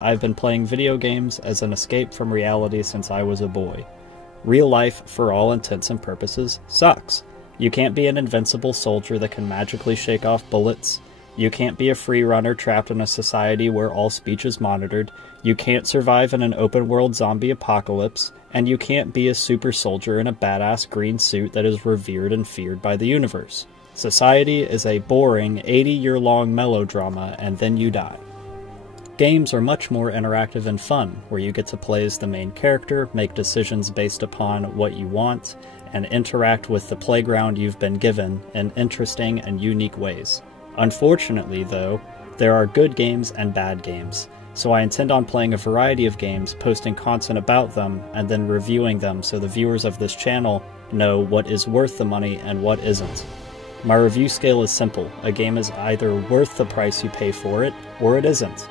I've been playing video games as an escape from reality since I was a boy. Real life, for all intents and purposes, sucks. You can't be an invincible soldier that can magically shake off bullets. You can't be a free runner trapped in a society where all speech is monitored. You can't survive in an open-world zombie apocalypse. And you can't be a super soldier in a badass green suit that is revered and feared by the universe. Society is a boring 80-year-long melodrama, and then you die. Games are much more interactive and fun, where you get to play as the main character, make decisions based upon what you want, and interact with the playground you've been given in interesting and unique ways. Unfortunately, though, there are good games and bad games, so I intend on playing a variety of games, posting content about them, and then reviewing them so the viewers of this channel know what is worth the money and what isn't. My review scale is simple. A game is either worth the price you pay for it, or it isn't.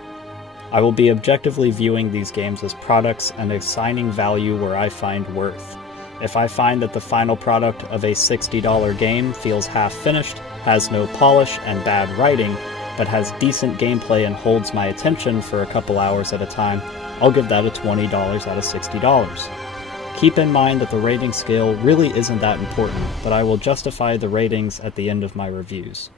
I will be objectively viewing these games as products and assigning value where I find worth. If I find that the final product of a $60 game feels half-finished, has no polish and bad writing, but has decent gameplay and holds my attention for a couple hours at a time, I'll give that a $20 out of $60. Keep in mind that the rating scale really isn't that important, but I will justify the ratings at the end of my reviews.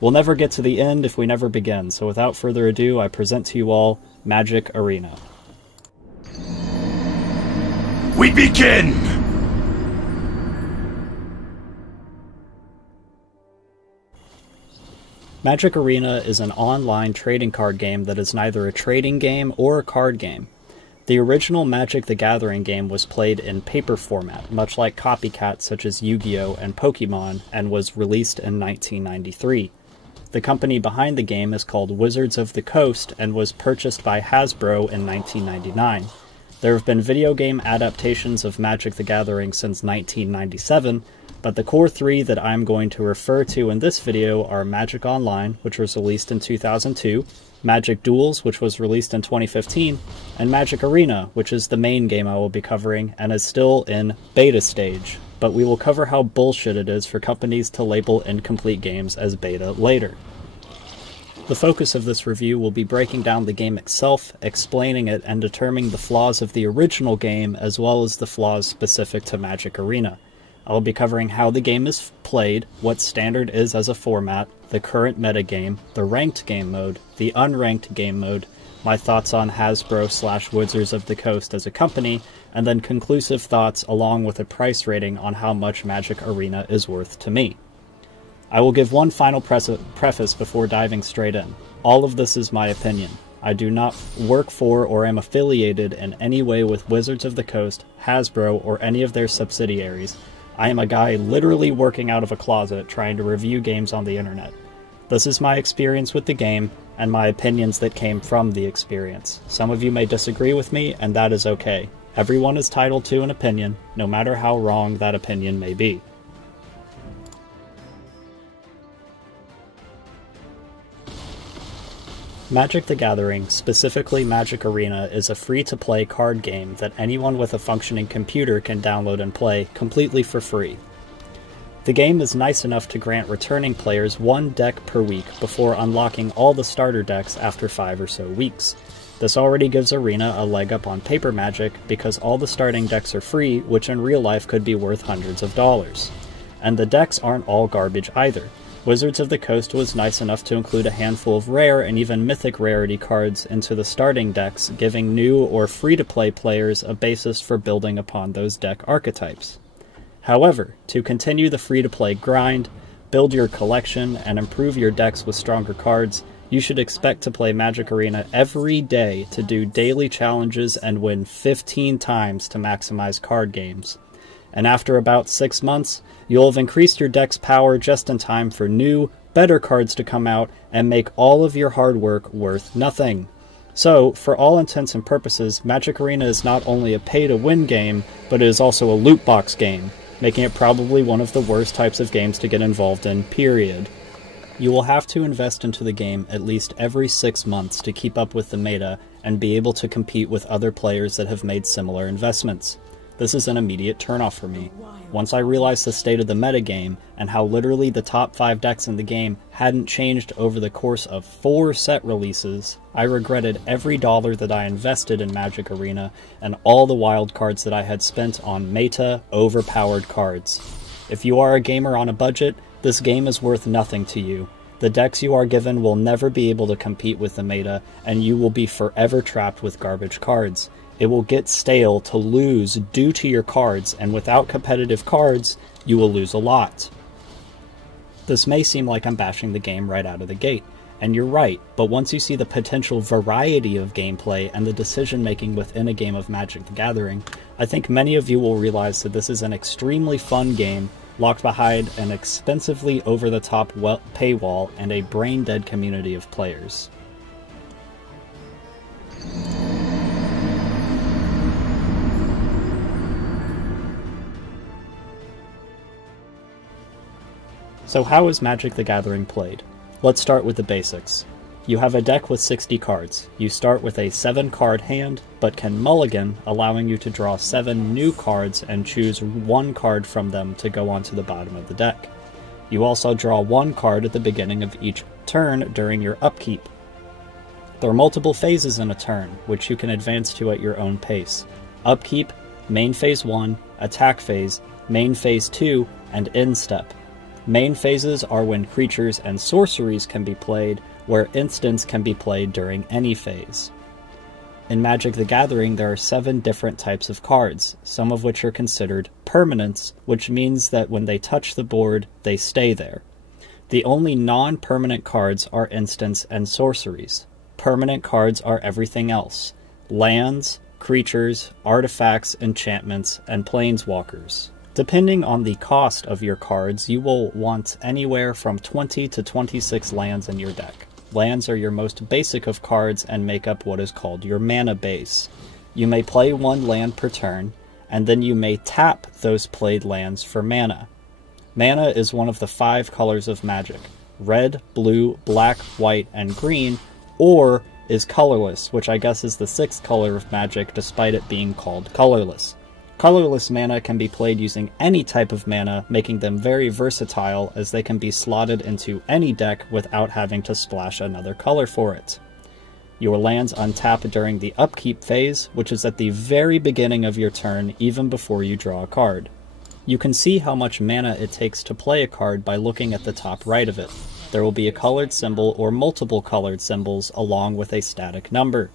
We'll never get to the end if we never begin, so without further ado, I present to you all Magic Arena. We begin! Magic Arena is an online trading card game that is neither a trading game or a card game. The original Magic the Gathering game was played in paper format, much like copycats such as Yu-Gi-Oh! And Pokemon, and was released in 1993. The company behind the game is called Wizards of the Coast and was purchased by Hasbro in 1999. There have been video game adaptations of Magic the Gathering since 1997, but the core three that I'm going to refer to in this video are Magic Online, which was released in 2002, Magic Duels, which was released in 2015, and Magic Arena, which is the main game I will be covering and is still in beta stage. But we will cover how bullshit it is for companies to label incomplete games as beta later. The focus of this review will be breaking down the game itself, explaining it, and determining the flaws of the original game as well as the flaws specific to Magic Arena. I will be covering how the game is played, what standard is as a format, the current metagame, the ranked game mode, the unranked game mode, my thoughts on Hasbro/Wizards of the Coast as a company, and then conclusive thoughts along with a price rating on how much Magic Arena is worth to me. I will give one final preface before diving straight in. All of this is my opinion. I do not work for or am affiliated in any way with Wizards of the Coast, Hasbro, or any of their subsidiaries. I am a guy literally working out of a closet trying to review games on the internet. This is my experience with the game, and my opinions that came from the experience. Some of you may disagree with me, and that is okay. Everyone is entitled to an opinion, no matter how wrong that opinion may be. Magic the Gathering, specifically Magic Arena, is a free-to-play card game that anyone with a functioning computer can download and play completely for free. The game is nice enough to grant returning players one deck per week before unlocking all the starter decks after 5 or so weeks. This already gives Arena a leg up on paper Magic because all the starting decks are free, which in real life could be worth hundreds of dollars. And the decks aren't all garbage either. Wizards of the Coast was nice enough to include a handful of rare and even mythic rarity cards into the starting decks, giving new or free-to-play players a basis for building upon those deck archetypes. However, to continue the free-to-play grind, build your collection, and improve your decks with stronger cards, you should expect to play Magic Arena every day to do daily challenges and win 15 times to maximize card games. And after about 6 months, you'll have increased your deck's power just in time for new, better cards to come out and make all of your hard work worth nothing. So, for all intents and purposes, Magic Arena is not only a pay-to-win game, but it is also a loot box game, making it probably one of the worst types of games to get involved in, period. You will have to invest into the game at least every 6 months to keep up with the meta and be able to compete with other players that have made similar investments. This is an immediate turnoff for me. Once I realized the state of the metagame and how literally the top 5 decks in the game hadn't changed over the course of 4 set releases, I regretted every dollar that I invested in Magic Arena and all the wild cards that I had spent on meta, overpowered cards. If you are a gamer on a budget, this game is worth nothing to you. The decks you are given will never be able to compete with the meta, and you will be forever trapped with garbage cards. It will get stale to lose due to your cards, and without competitive cards, you will lose a lot. This may seem like I'm bashing the game right out of the gate, and you're right, but once you see the potential variety of gameplay and the decision-making within a game of Magic the Gathering, I think many of you will realize that this is an extremely fun game, locked behind an expensively over-the-top paywall and a brain-dead community of players. So how is Magic the Gathering played? Let's start with the basics. You have a deck with 60 cards. You start with a 7-card hand, but can mulligan, allowing you to draw 7 new cards and choose 1 card from them to go onto the bottom of the deck. You also draw 1 card at the beginning of each turn during your upkeep. There are multiple phases in a turn, which you can advance to at your own pace. Upkeep, main phase 1, attack phase, main phase 2, and end step. Main phases are when creatures and sorceries can be played, where instants can be played during any phase. In Magic the Gathering, there are 7 different types of cards, some of which are considered permanents, which means that when they touch the board, they stay there. The only non-permanent cards are instants and sorceries. Permanent cards are everything else: lands, creatures, artifacts, enchantments, and planeswalkers. Depending on the cost of your cards, you will want anywhere from 20 to 26 lands in your deck. Lands are your most basic of cards and make up what is called your mana base. You may play 1 land per turn, and then you may tap those played lands for mana. Mana is one of the 5 colors of Magic: red, blue, black, white, and green, or is colorless, which I guess is the 6th color of Magic despite it being called colorless. Colorless mana can be played using any type of mana, making them very versatile as they can be slotted into any deck without having to splash another color for it. Your lands untap during the upkeep phase, which is at the very beginning of your turn, even before you draw a card. You can see how much mana it takes to play a card by looking at the top right of it. There will be a colored symbol or multiple colored symbols along with a static number.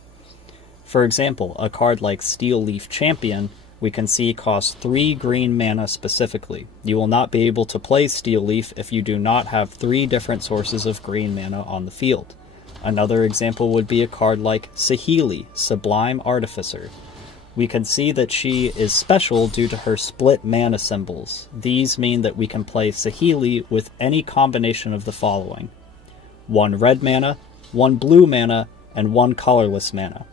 For example, a card like Steel Leaf Champion we can see costs 3 green mana specifically. You will not be able to play Steel Leaf if you do not have 3 different sources of green mana on the field. Another example would be a card like Saheeli, Sublime Artificer. We can see that she is special due to her split mana symbols. These mean that we can play Saheeli with any combination of the following: 1 red mana, 1 blue mana, and 1 colorless mana.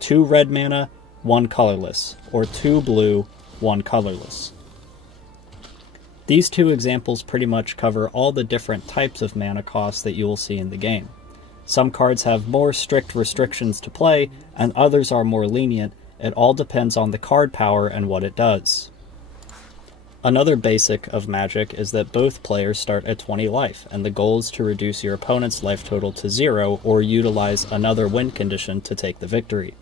2 red mana, 1 colorless, or 2 blue, 1 colorless. These 2 examples pretty much cover all the different types of mana costs that you will see in the game. Some cards have more strict restrictions to play, and others are more lenient. It all depends on the card power and what it does. Another basic of Magic is that both players start at 20 life, and the goal is to reduce your opponent's life total to 0 or utilize another win condition to take the victory.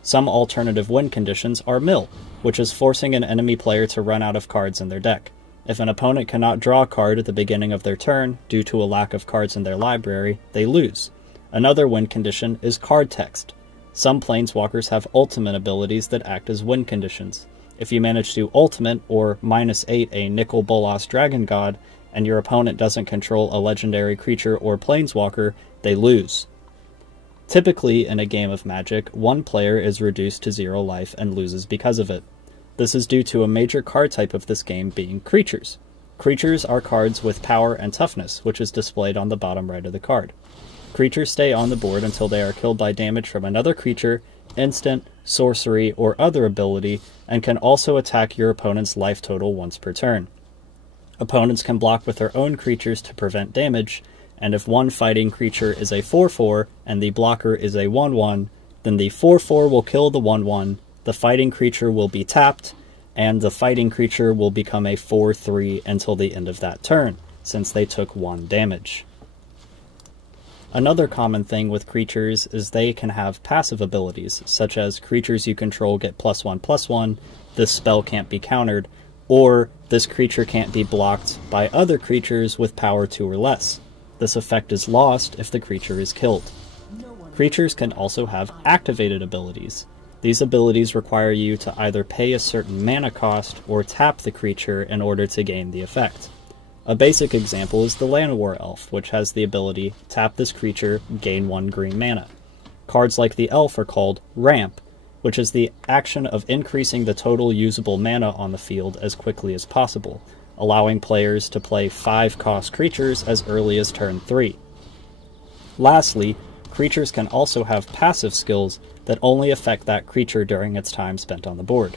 Some alternative win conditions are mill, which is forcing an enemy player to run out of cards in their deck. If an opponent cannot draw a card at the beginning of their turn due to a lack of cards in their library, they lose. Another win condition is card text. Some planeswalkers have ultimate abilities that act as win conditions. If you manage to ultimate or -8 a Nicol Bolas Dragon God, and your opponent doesn't control a legendary creature or planeswalker, they lose. Typically, in a game of Magic, one player is reduced to 0 life and loses because of it. This is due to a major card type of this game being creatures. Creatures are cards with power and toughness, which is displayed on the bottom right of the card. Creatures stay on the board until they are killed by damage from another creature, instant, sorcery, or other ability, and can also attack your opponent's life total once per turn. Opponents can block with their own creatures to prevent damage, and if one fighting creature is a 4/4 and the blocker is a 1/1, then the 4/4 will kill the 1/1, the fighting creature will be tapped, and the fighting creature will become a 4/3 until the end of that turn, since they took 1 damage. Another common thing with creatures is they can have passive abilities, such as creatures you control get +1/+1, this spell can't be countered, or this creature can't be blocked by other creatures with power 2 or less. This effect is lost if the creature is killed. Creatures can also have activated abilities. These abilities require you to either pay a certain mana cost or tap the creature in order to gain the effect. A basic example is the Llanowar Elf, which has the ability, tap this creature, gain 1 green mana. Cards like the Elf are called Ramp, which is the action of increasing the total usable mana on the field as quickly as possible, allowing players to play 5-cost creatures as early as turn 3. Lastly, creatures can also have passive skills that only affect that creature during its time spent on the board.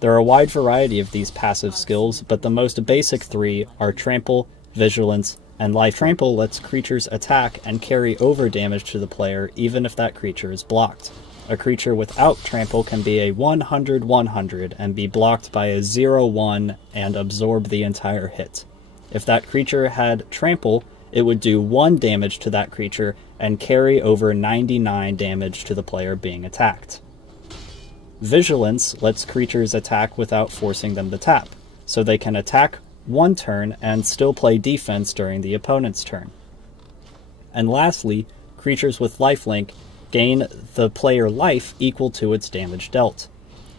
There are a wide variety of these passive skills, but the most basic 3 are Trample, Vigilance, and Life. Trample lets creatures attack and carry over damage to the player even if that creature is blocked. A creature without Trample can be a 100/100 and be blocked by a 0/1 and absorb the entire hit. If that creature had Trample, it would do 1 damage to that creature and carry over 99 damage to the player being attacked. Vigilance lets creatures attack without forcing them to tap, so they can attack 1 turn and still play defense during the opponent's turn. And lastly, creatures with lifelink gain the player life equal to its damage dealt.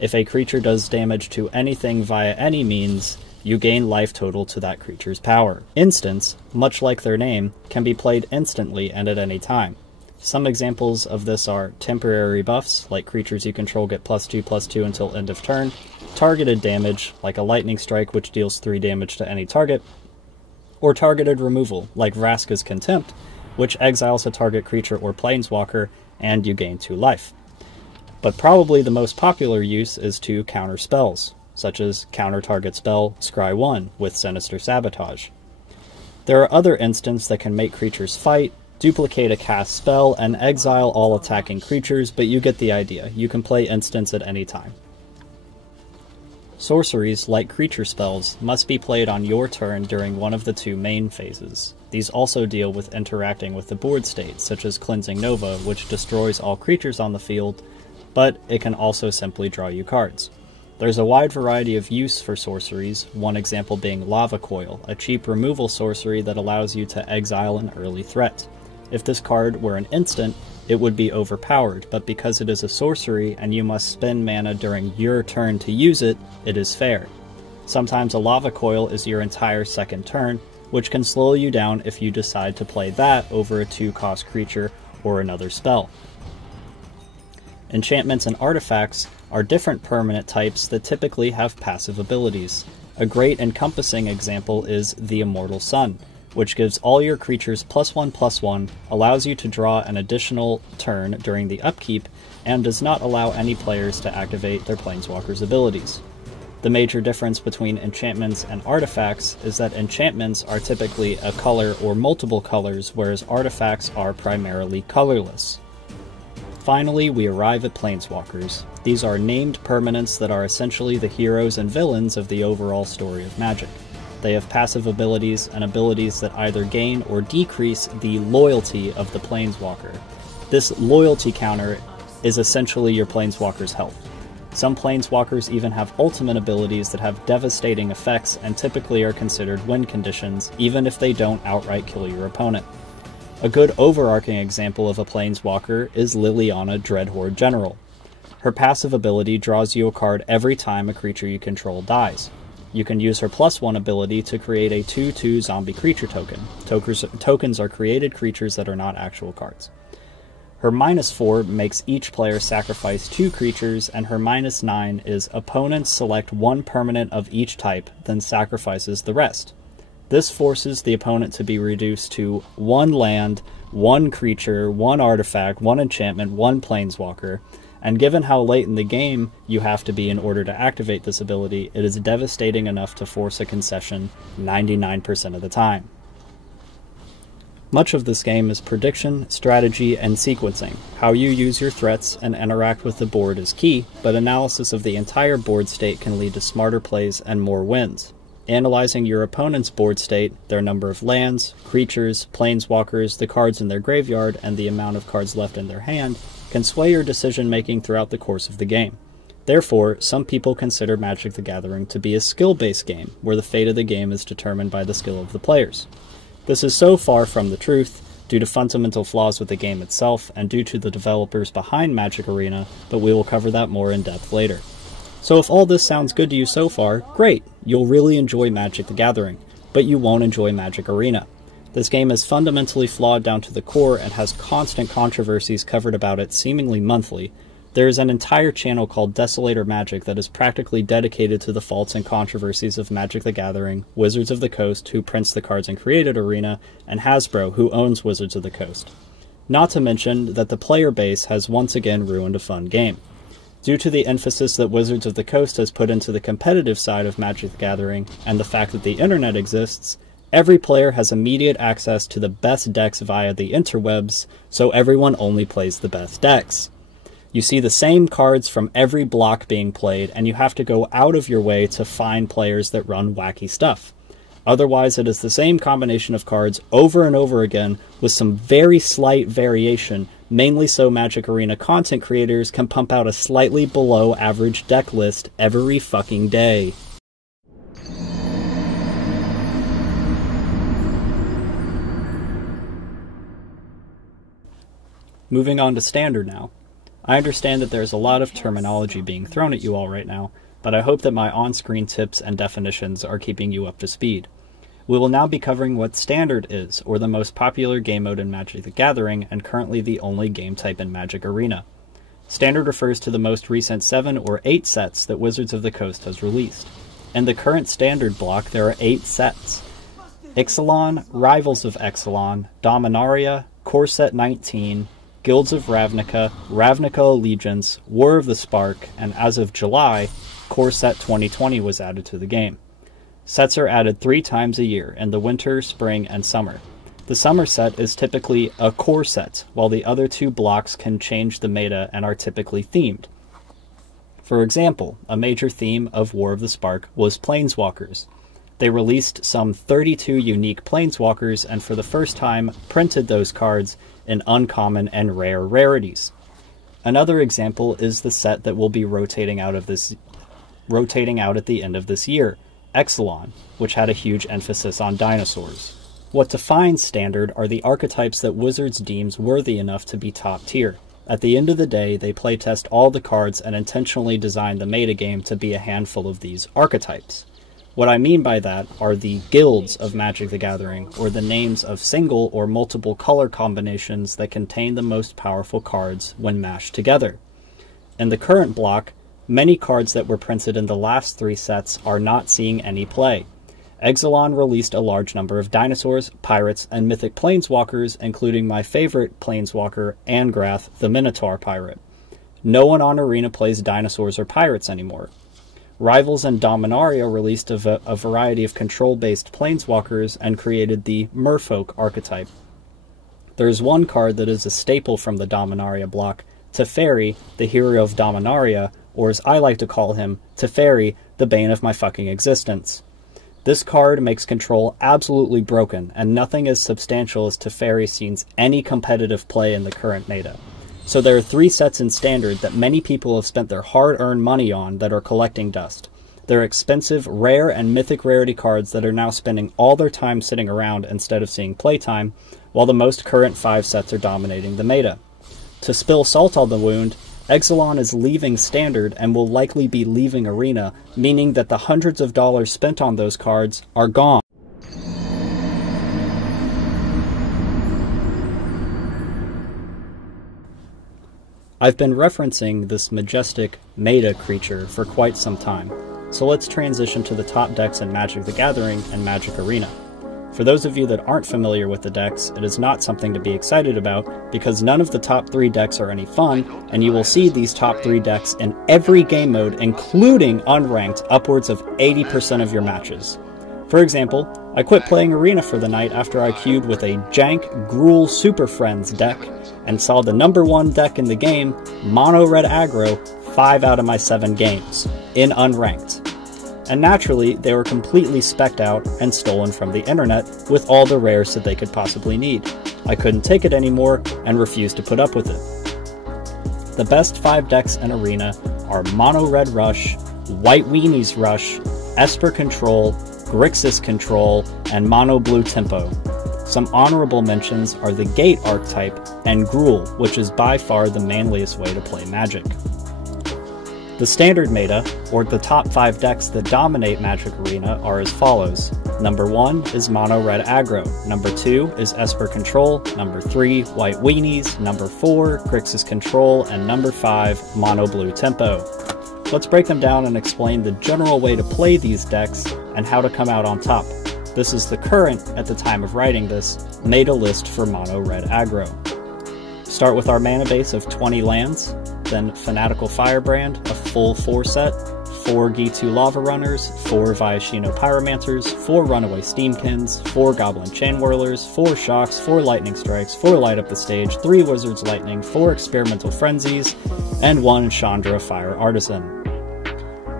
If a creature does damage to anything via any means, you gain life total to that creature's power. Instants, much like their name, can be played instantly and at any time. Some examples of this are temporary buffs, like creatures you control get +2/+2 until end of turn, targeted damage, like a lightning strike which deals 3 damage to any target, or targeted removal, like Vraska's Contempt, which exiles a target creature or planeswalker, and you gain 2 life. But probably the most popular use is to counter spells, such as counter target spell Scry 1 with Sinister Sabotage. There are other instants that can make creatures fight, duplicate a cast spell, and exile all attacking creatures, but you get the idea. You can play instants at any time. Sorceries, like creature spells, must be played on your turn during one of the 2 main phases. These also deal with interacting with the board state, such as Cleansing Nova, which destroys all creatures on the field, but it can also simply draw you cards. There's a wide variety of use for sorceries, one example being Lava Coil, a cheap removal sorcery that allows you to exile an early threat. If this card were an instant, it would be overpowered, but because it is a sorcery and you must spend mana during your turn to use it, it is fair. Sometimes a Lava Coil is your entire second turn, which can slow you down if you decide to play that over a 2-cost creature or another spell. Enchantments and artifacts are different permanent types that typically have passive abilities. A great encompassing example is the Immortal Sun, which gives all your creatures +1/+1, allows you to draw an additional turn during the upkeep, and does not allow any players to activate their planeswalker's abilities. The major difference between enchantments and artifacts is that enchantments are typically a color or multiple colors, whereas artifacts are primarily colorless. Finally, we arrive at planeswalkers. These are named permanents that are essentially the heroes and villains of the overall story of Magic. They have passive abilities and abilities that either gain or decrease the loyalty of the planeswalker. This loyalty counter is essentially your planeswalker's health. Some planeswalkers even have ultimate abilities that have devastating effects and typically are considered win conditions, even if they don't outright kill your opponent. A good overarching example of a planeswalker is Liliana Dreadhorde General. Her passive ability draws you a card every time a creature you control dies. You can use her +1 ability to create a 2/2 zombie creature token. Tokens are created creatures that are not actual cards. Her -4 makes each player sacrifice 2 creatures, and her -9 is opponents select 1 permanent of each type, then sacrifices the rest. This forces the opponent to be reduced to 1 land, 1 creature, 1 artifact, 1 enchantment, 1 planeswalker, and given how late in the game you have to be in order to activate this ability, it is devastating enough to force a concession 99% of the time. Much of this game is prediction, strategy, and sequencing. How you use your threats and interact with the board is key, but analysis of the entire board state can lead to smarter plays and more wins. Analyzing your opponent's board state, their number of lands, creatures, planeswalkers, the cards in their graveyard, and the amount of cards left in their hand can sway your decision-making throughout the course of the game. Therefore, some people consider Magic the Gathering to be a skill-based game, where the fate of the game is determined by the skill of the players. This is so far from the truth, due to fundamental flaws with the game itself, and due to the developers behind Magic Arena, but we will cover that more in depth later. So if all this sounds good to you so far, great! You'll really enjoy Magic the Gathering, but you won't enjoy Magic Arena. This game is fundamentally flawed down to the core and has constant controversies covered about it seemingly monthly. There is an entire channel called Desolator Magic that is practically dedicated to the faults and controversies of Magic the Gathering, Wizards of the Coast, who prints the cards and created Arena, and Hasbro, who owns Wizards of the Coast. Not to mention that the player base has once again ruined a fun game. Due to the emphasis that Wizards of the Coast has put into the competitive side of Magic the Gathering, and the fact that the internet exists, every player has immediate access to the best decks via the interwebs, so everyone only plays the best decks. You see the same cards from every block being played, and you have to go out of your way to find players that run wacky stuff. Otherwise, it is the same combination of cards over and over again, with some very slight variation, mainly so Magic Arena content creators can pump out a slightly below average deck list every fucking day. Moving on to Standard now. I understand that there's a lot of terminology being thrown at you all right now, but I hope that my on-screen tips and definitions are keeping you up to speed. We will now be covering what Standard is, or the most popular game mode in Magic the Gathering, and currently the only game type in Magic Arena. Standard refers to the most recent 7 or 8 sets that Wizards of the Coast has released. In the current Standard block, there are 8 sets: Ixalan, Rivals of Ixalan, Dominaria, Core Set 19, Guilds of Ravnica, Ravnica Allegiance, War of the Spark, and as of July, Core Set 2020 was added to the game. Sets are added 3 times a year, in the winter, spring, and summer. The summer set is typically a core set, while the other 2 blocks can change the meta and are typically themed. For example, a major theme of War of the Spark was Planeswalkers. They released some 32 unique Planeswalkers, and for the first time printed those cards in uncommon and rare rarities. Another example is the set that will be rotating out at the end of this year, Ixalan, which had a huge emphasis on dinosaurs. What defines Standard are the archetypes that Wizards deems worthy enough to be top tier. At the end of the day, they playtest all the cards and intentionally design the metagame to be a handful of these archetypes. What I mean by that are the guilds of Magic the Gathering, or the names of single or multiple color combinations that contain the most powerful cards when mashed together. In the current block, many cards that were printed in the last 3 sets are not seeing any play. Ixalan released a large number of dinosaurs, pirates, and mythic planeswalkers, including my favorite planeswalker, Angrath, the Minotaur pirate. No one on Arena plays dinosaurs or pirates anymore. Rivals and Dominaria released a variety of control-based planeswalkers and created the Merfolk archetype. There's one card that is a staple from the Dominaria block, Teferi, the hero of Dominaria, or as I like to call him, Teferi, the bane of my fucking existence. This card makes control absolutely broken, and nothing as substantial as Teferi sees any competitive play in the current meta. So there are 3 sets in Standard that many people have spent their hard-earned money on that are collecting dust. They're expensive, rare, and mythic rarity cards that are now spending all their time sitting around instead of seeing playtime, while the most current 5 sets are dominating the meta. To spill salt on the wound, Ixalan is leaving Standard and will likely be leaving Arena, meaning that the hundreds of dollars spent on those cards are gone. I've been referencing this majestic meta creature for quite some time, so let's transition to the top decks in Magic the Gathering and Magic Arena. For those of you that aren't familiar with the decks, it is not something to be excited about, because none of the top 3 decks are any fun, and you will see these top 3 decks in every game mode, including Unranked, upwards of 80% of your matches. For example, I quit playing Arena for the night after I queued with a jank Gruul Super Friends deck and saw the #1 deck in the game, Mono Red Aggro, 5 out of my 7 games, in Unranked. And naturally, they were completely spec'd out and stolen from the internet with all the rares that they could possibly need. I couldn't take it anymore and refused to put up with it. The best 5 decks in Arena are Mono Red Rush, White Weenies Rush, Esper Control, Grixis Control, and Mono Blue Tempo. Some honorable mentions are the Gate archetype and Gruul, which is by far the manliest way to play Magic. The standard meta, or the top 5 decks that dominate Magic Arena, are as follows. Number 1 is Mono Red Aggro, number 2 is Esper Control, number 3 White Weenies, number 4 Grixis Control, and number 5 Mono Blue Tempo. Let's break them down and explain the general way to play these decks and how to come out on top. This is the current, at the time of writing this, meta list for Mono Red Aggro. Start with our mana base of 20 lands, then Fanatical Firebrand, a full 4 set, 4 Gitu Lava Runners, 4 Viashino Pyromancers, 4 Runaway Steamkins, 4 Goblin Chainwhirlers, 4 Shocks, 4 Lightning Strikes, 4 Light Up the Stage, 3 Wizard's Lightning, 4 Experimental Frenzies, and 1 Chandra Fire Artisan.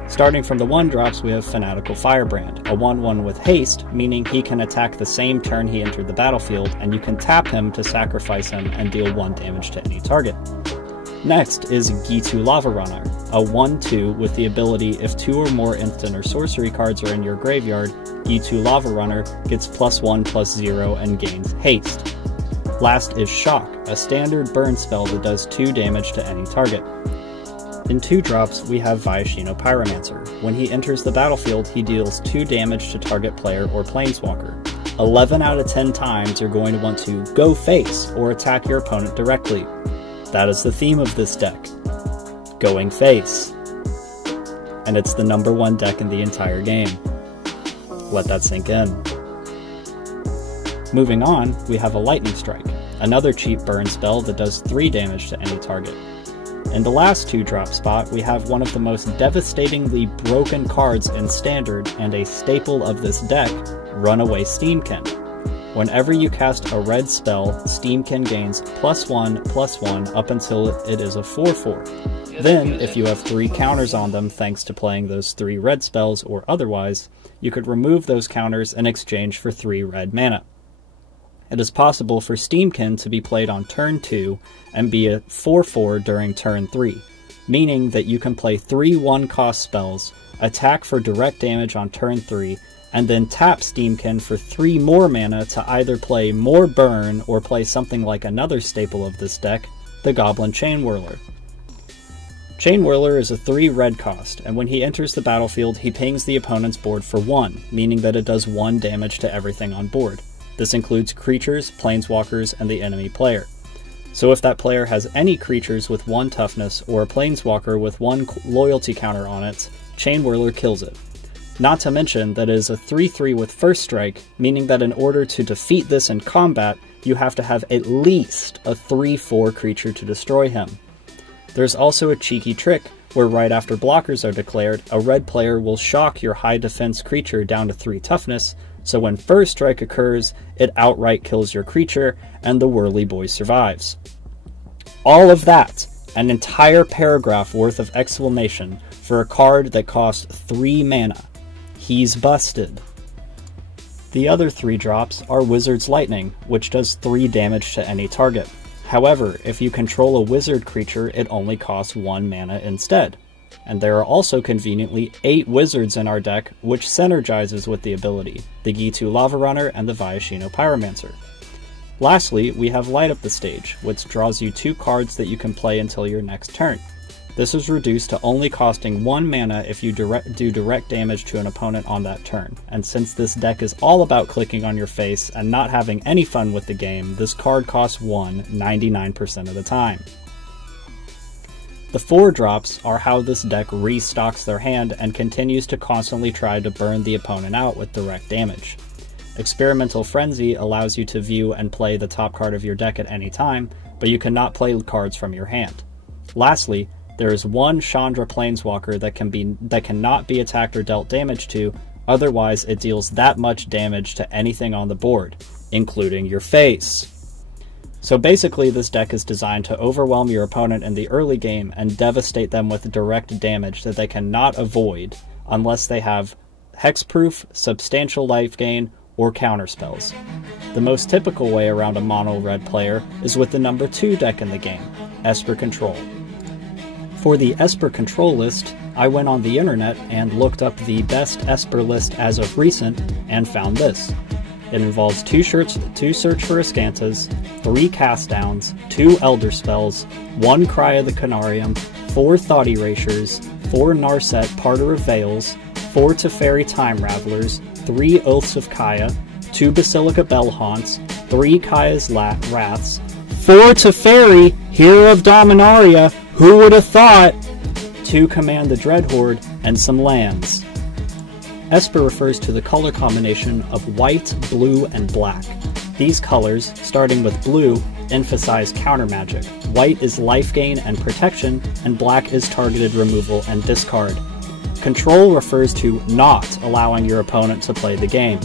Starting from the 1-drops, we have Fanatical Firebrand, a 1/1 with haste, meaning he can attack the same turn he entered the battlefield, and you can tap him to sacrifice him and deal 1 damage to any target. Next is Gitu Lava Runner, a 1/2 with the ability if 2 or more instant or sorcery cards are in your graveyard, Gitu Lava Runner gets +1/+0 and gains haste. Last is Shock, a standard burn spell that does 2 damage to any target. In 2-drops, we have Viashino Pyromancer. When he enters the battlefield, he deals 2 damage to target player or Planeswalker. 11 out of 10 times you're going to want to go face or attack your opponent directly. That is the theme of this deck. Going face. And it's the #1 deck in the entire game. Let that sink in. Moving on, we have a Lightning Strike, another cheap burn spell that does 3 damage to any target. In the last 2-drop spot, we have one of the most devastatingly broken cards in Standard and a staple of this deck, Runaway Steamkin. Whenever you cast a red spell, Steamkin gains +1/+1 up until it is a 4/4. Then, if you have 3 counters on them thanks to playing those 3 red spells or otherwise, you could remove those counters in exchange for 3 red mana. It is possible for Steamkin to be played on turn 2 and be a 4/4 during turn 3, meaning that you can play 3 1-cost spells, attack for direct damage on turn 3, and then tap Steamkin for 3 more mana to either play more burn or play something like another staple of this deck, the Goblin Chainwhirler. Chainwhirler is a 3 red cost, and when he enters the battlefield he pings the opponent's board for 1, meaning that it does 1 damage to everything on board. This includes creatures, planeswalkers, and the enemy player. So if that player has any creatures with 1 toughness or a planeswalker with 1 loyalty counter on it, Chainwhirler kills it. Not to mention that it is a 3/3 with first strike, meaning that in order to defeat this in combat, you have to have at least a 3/4 creature to destroy him. There's also a cheeky trick where right after blockers are declared, a red player will shock your high defense creature down to 3 toughness, so when first strike occurs, it outright kills your creature, and the Whirly Boy survives. All of that, an entire paragraph worth of exclamation for a card that cost 3 mana. He's busted. The other 3-drops are Wizard's Lightning, which does 3 damage to any target. However, if you control a wizard creature, it only costs 1 mana instead. And there are also conveniently 8 wizards in our deck, which synergizes with the ability, the Gitu Lava Runner and the Viashino Pyromancer. Lastly, we have Light Up the Stage, which draws you 2 cards that you can play until your next turn. This is reduced to only costing 1 mana if you do direct damage to an opponent on that turn, and since this deck is all about clicking on your face and not having any fun with the game, this card costs 1 99% of the time. The 4-drops are how this deck restocks their hand and continues to constantly try to burn the opponent out with direct damage. Experimental Frenzy allows you to view and play the top card of your deck at any time, but you cannot play cards from your hand. Lastly, there is 1 Chandra Planeswalker that cannot be attacked or dealt damage to, otherwise it deals that much damage to anything on the board, including your face. So basically this deck is designed to overwhelm your opponent in the early game and devastate them with direct damage that they cannot avoid unless they have hexproof, substantial life gain, or counterspells. The most typical way around a mono-red player is with the number 2 deck in the game, Esper Control. For the Esper Control list, I went on the internet and looked up the best Esper list as of recent and found this. It involves 2 Search for Ascantas, 3 Cast Downs, 2 Elder Spells, 1 Cry of the Canarium, 4 Thought Erasures, 4 Narset Parter of Veils, 4 Teferi Time Ravelers, 3 Oaths of Kaya, 2 Basilica Bell Haunts, 3 Kaya's Wraths, 4 Teferi, Hero of Dominaria, who would have thought, 2 Command the Dreadhorde, and some lands. Esper refers to the color combination of white, blue, and black. These colors, starting with blue, emphasize counter magic. White is life gain and protection, and black is targeted removal and discard. Control refers to not allowing your opponent to play the game.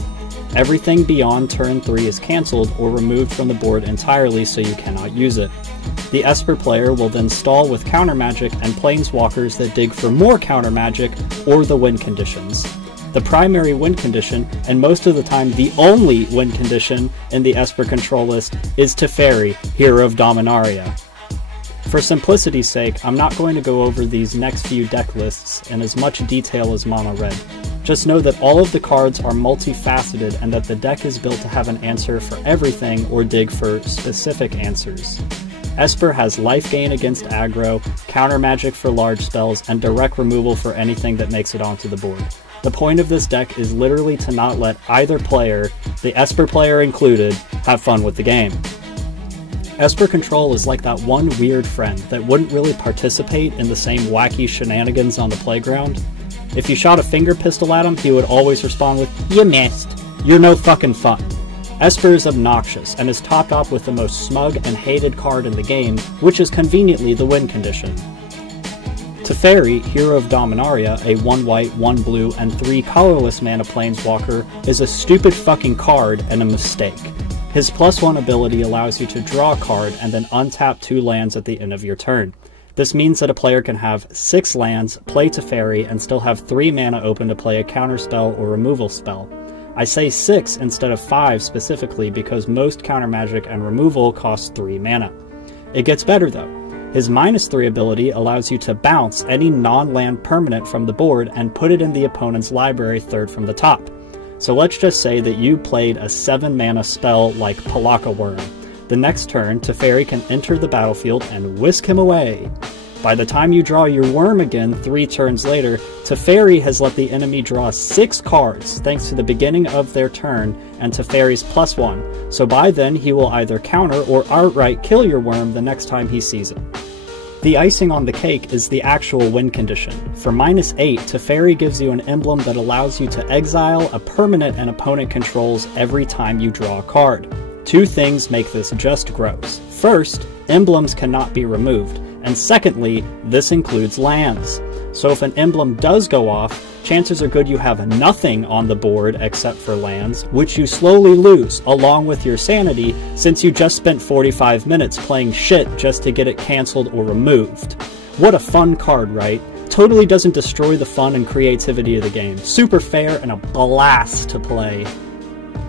Everything beyond turn 3 is cancelled or removed from the board entirely so you cannot use it. The Esper player will then stall with counter magic and planeswalkers that dig for more counter magic or the win conditions. The primary win condition, and most of the time the only win condition in the Esper Control list, is Teferi, Hero of Dominaria. For simplicity's sake, I'm not going to go over these next few deck lists in as much detail as Mono Red. Just know that all of the cards are multifaceted and that the deck is built to have an answer for everything or dig for specific answers. Esper has life gain against aggro, counter magic for large spells, and direct removal for anything that makes it onto the board. The point of this deck is literally to not let either player, the Esper player included, have fun with the game. Esper Control is like that one weird friend that wouldn't really participate in the same wacky shenanigans on the playground. If you shot a finger pistol at him, he would always respond with, "You missed. You're no fucking fun." Esper is obnoxious and is topped off with the most smug and hated card in the game, which is conveniently the win condition. Teferi, Hero of Dominaria, a 1 white, 1 blue, and 3 colorless mana planeswalker, is a stupid fucking card and a mistake. His +1 ability allows you to draw a card and then untap 2 lands at the end of your turn. This means that a player can have 6 lands, play Teferi, and still have 3 mana open to play a counterspell or removal spell. I say 6 instead of 5 specifically because most counter magic and removal costs 3 mana. It gets better though. His -3 ability allows you to bounce any non-land permanent from the board and put it in the opponent's library 3rd from the top. So let's just say that you played a 7 mana spell like Palaka Worm. The next turn, Teferi can enter the battlefield and whisk him away. By the time you draw your worm again 3 turns later, Teferi has let the enemy draw 6 cards thanks to the beginning of their turn and Teferi's +1, so by then he will either counter or outright kill your worm the next time he sees it. The icing on the cake is the actual win condition. For -8, Teferi gives you an emblem that allows you to exile a permanent an opponent controls every time you draw a card. 2 things make this just gross. First, emblems cannot be removed, and secondly, this includes lands. So if an emblem does go off, chances are good you have nothing on the board except for lands, which you slowly lose, along with your sanity, since you just spent 45 minutes playing shit just to get it cancelled or removed. What a fun card, right? Totally doesn't destroy the fun and creativity of the game. Super fair and a blast to play.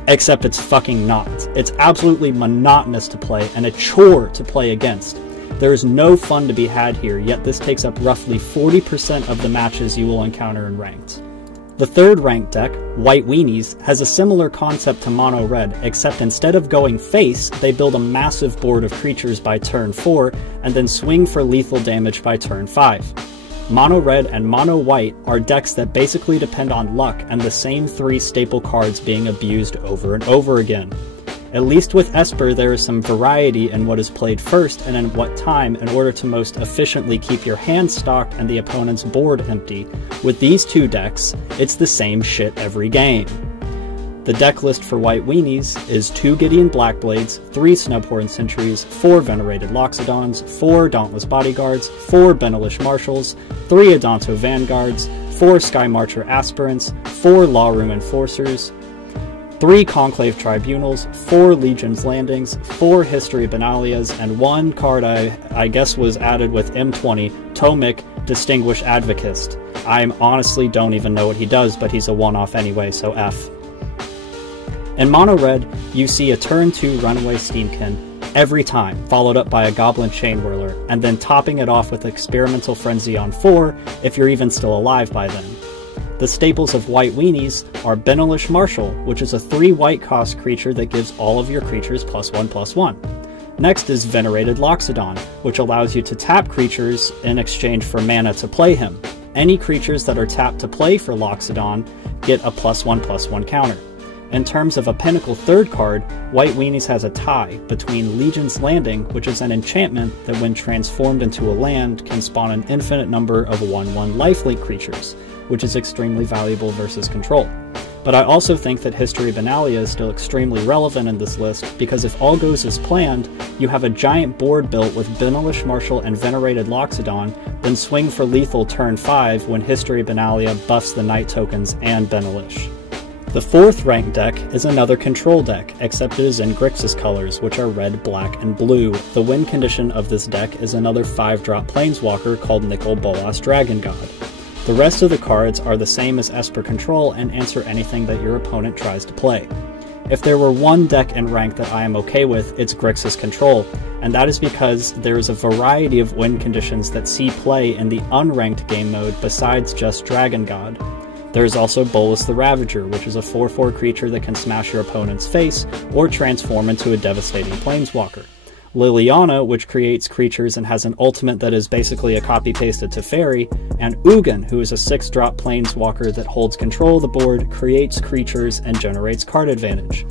Except it's fucking not. It's absolutely monotonous to play and a chore to play against. There is no fun to be had here, yet this takes up roughly 40% of the matches you will encounter in Ranked. The third Ranked deck, White Weenies, has a similar concept to Mono Red, except instead of going face, they build a massive board of creatures by turn 4, and then swing for lethal damage by turn 5. Mono Red and Mono White are decks that basically depend on luck and the same 3 staple cards being abused over and over again. At least with Esper, there is some variety in what is played first and in what time in order to most efficiently keep your hand stocked and the opponent's board empty. With these 2 decks, it's the same shit every game. The deck list for White Weenies is 2 Gideon Blackblades, 3 Snubhorn Sentries, 4 Venerated Loxodons, 4 Dauntless Bodyguards, 4 Benelish Marshals, 3 Adanto Vanguards, 4 Sky Marcher Aspirants, 4 Law Room Enforcers, 3 Conclave Tribunals, 4 Legion's Landings, 4 History Benalias, and 1 card I guess was added with M20, Tomik, Distinguished Advocist. I honestly don't even know what he does, but he's a one-off anyway, so F. In Mono Red, you see a turn 2 Runaway Steamkin every time, followed up by a Goblin Chain Whirler, and then topping it off with Experimental Frenzy on 4 if you're even still alive by then. The staples of white weenies are Benelish Marshal, which is a 3 white cost creature that gives all of your creatures +1/+1. Next is Venerated Loxodon, which allows you to tap creatures in exchange for mana to play him. Any creatures that are tapped to play for Loxodon get a +1/+1 counter. In terms of a Pinnacle 3rd card, White Weenies has a tie between Legion's Landing, which is an enchantment that when transformed into a land can spawn an infinite number of 1/1 lifelink creatures, which is extremely valuable versus control. But I also think that History Benalia is still extremely relevant in this list, because if all goes as planned, you have a giant board built with Benelish Marshal and Venerated Loxodon, then swing for lethal turn 5 when History Benalia buffs the Night tokens and Benelish. The 4th ranked deck is another control deck, except it is in Grixis colors, which are red, black, and blue. The win condition of this deck is another 5-drop Planeswalker called Nicol Bolas Dragon God. The rest of the cards are the same as Esper Control and answer anything that your opponent tries to play. If there were one deck in Ranked that I am okay with, it's Grixis Control, and that is because there is a variety of win conditions that see play in the unranked game mode besides just Dragon God. There is also Bolas the Ravager, which is a 4/4 creature that can smash your opponent's face or transform into a devastating planeswalker. Liliana, which creates creatures and has an ultimate that is basically a copy-pasted Teferi, and Ugin, who is a 6-drop planeswalker that holds control of the board, creates creatures, and generates card advantage.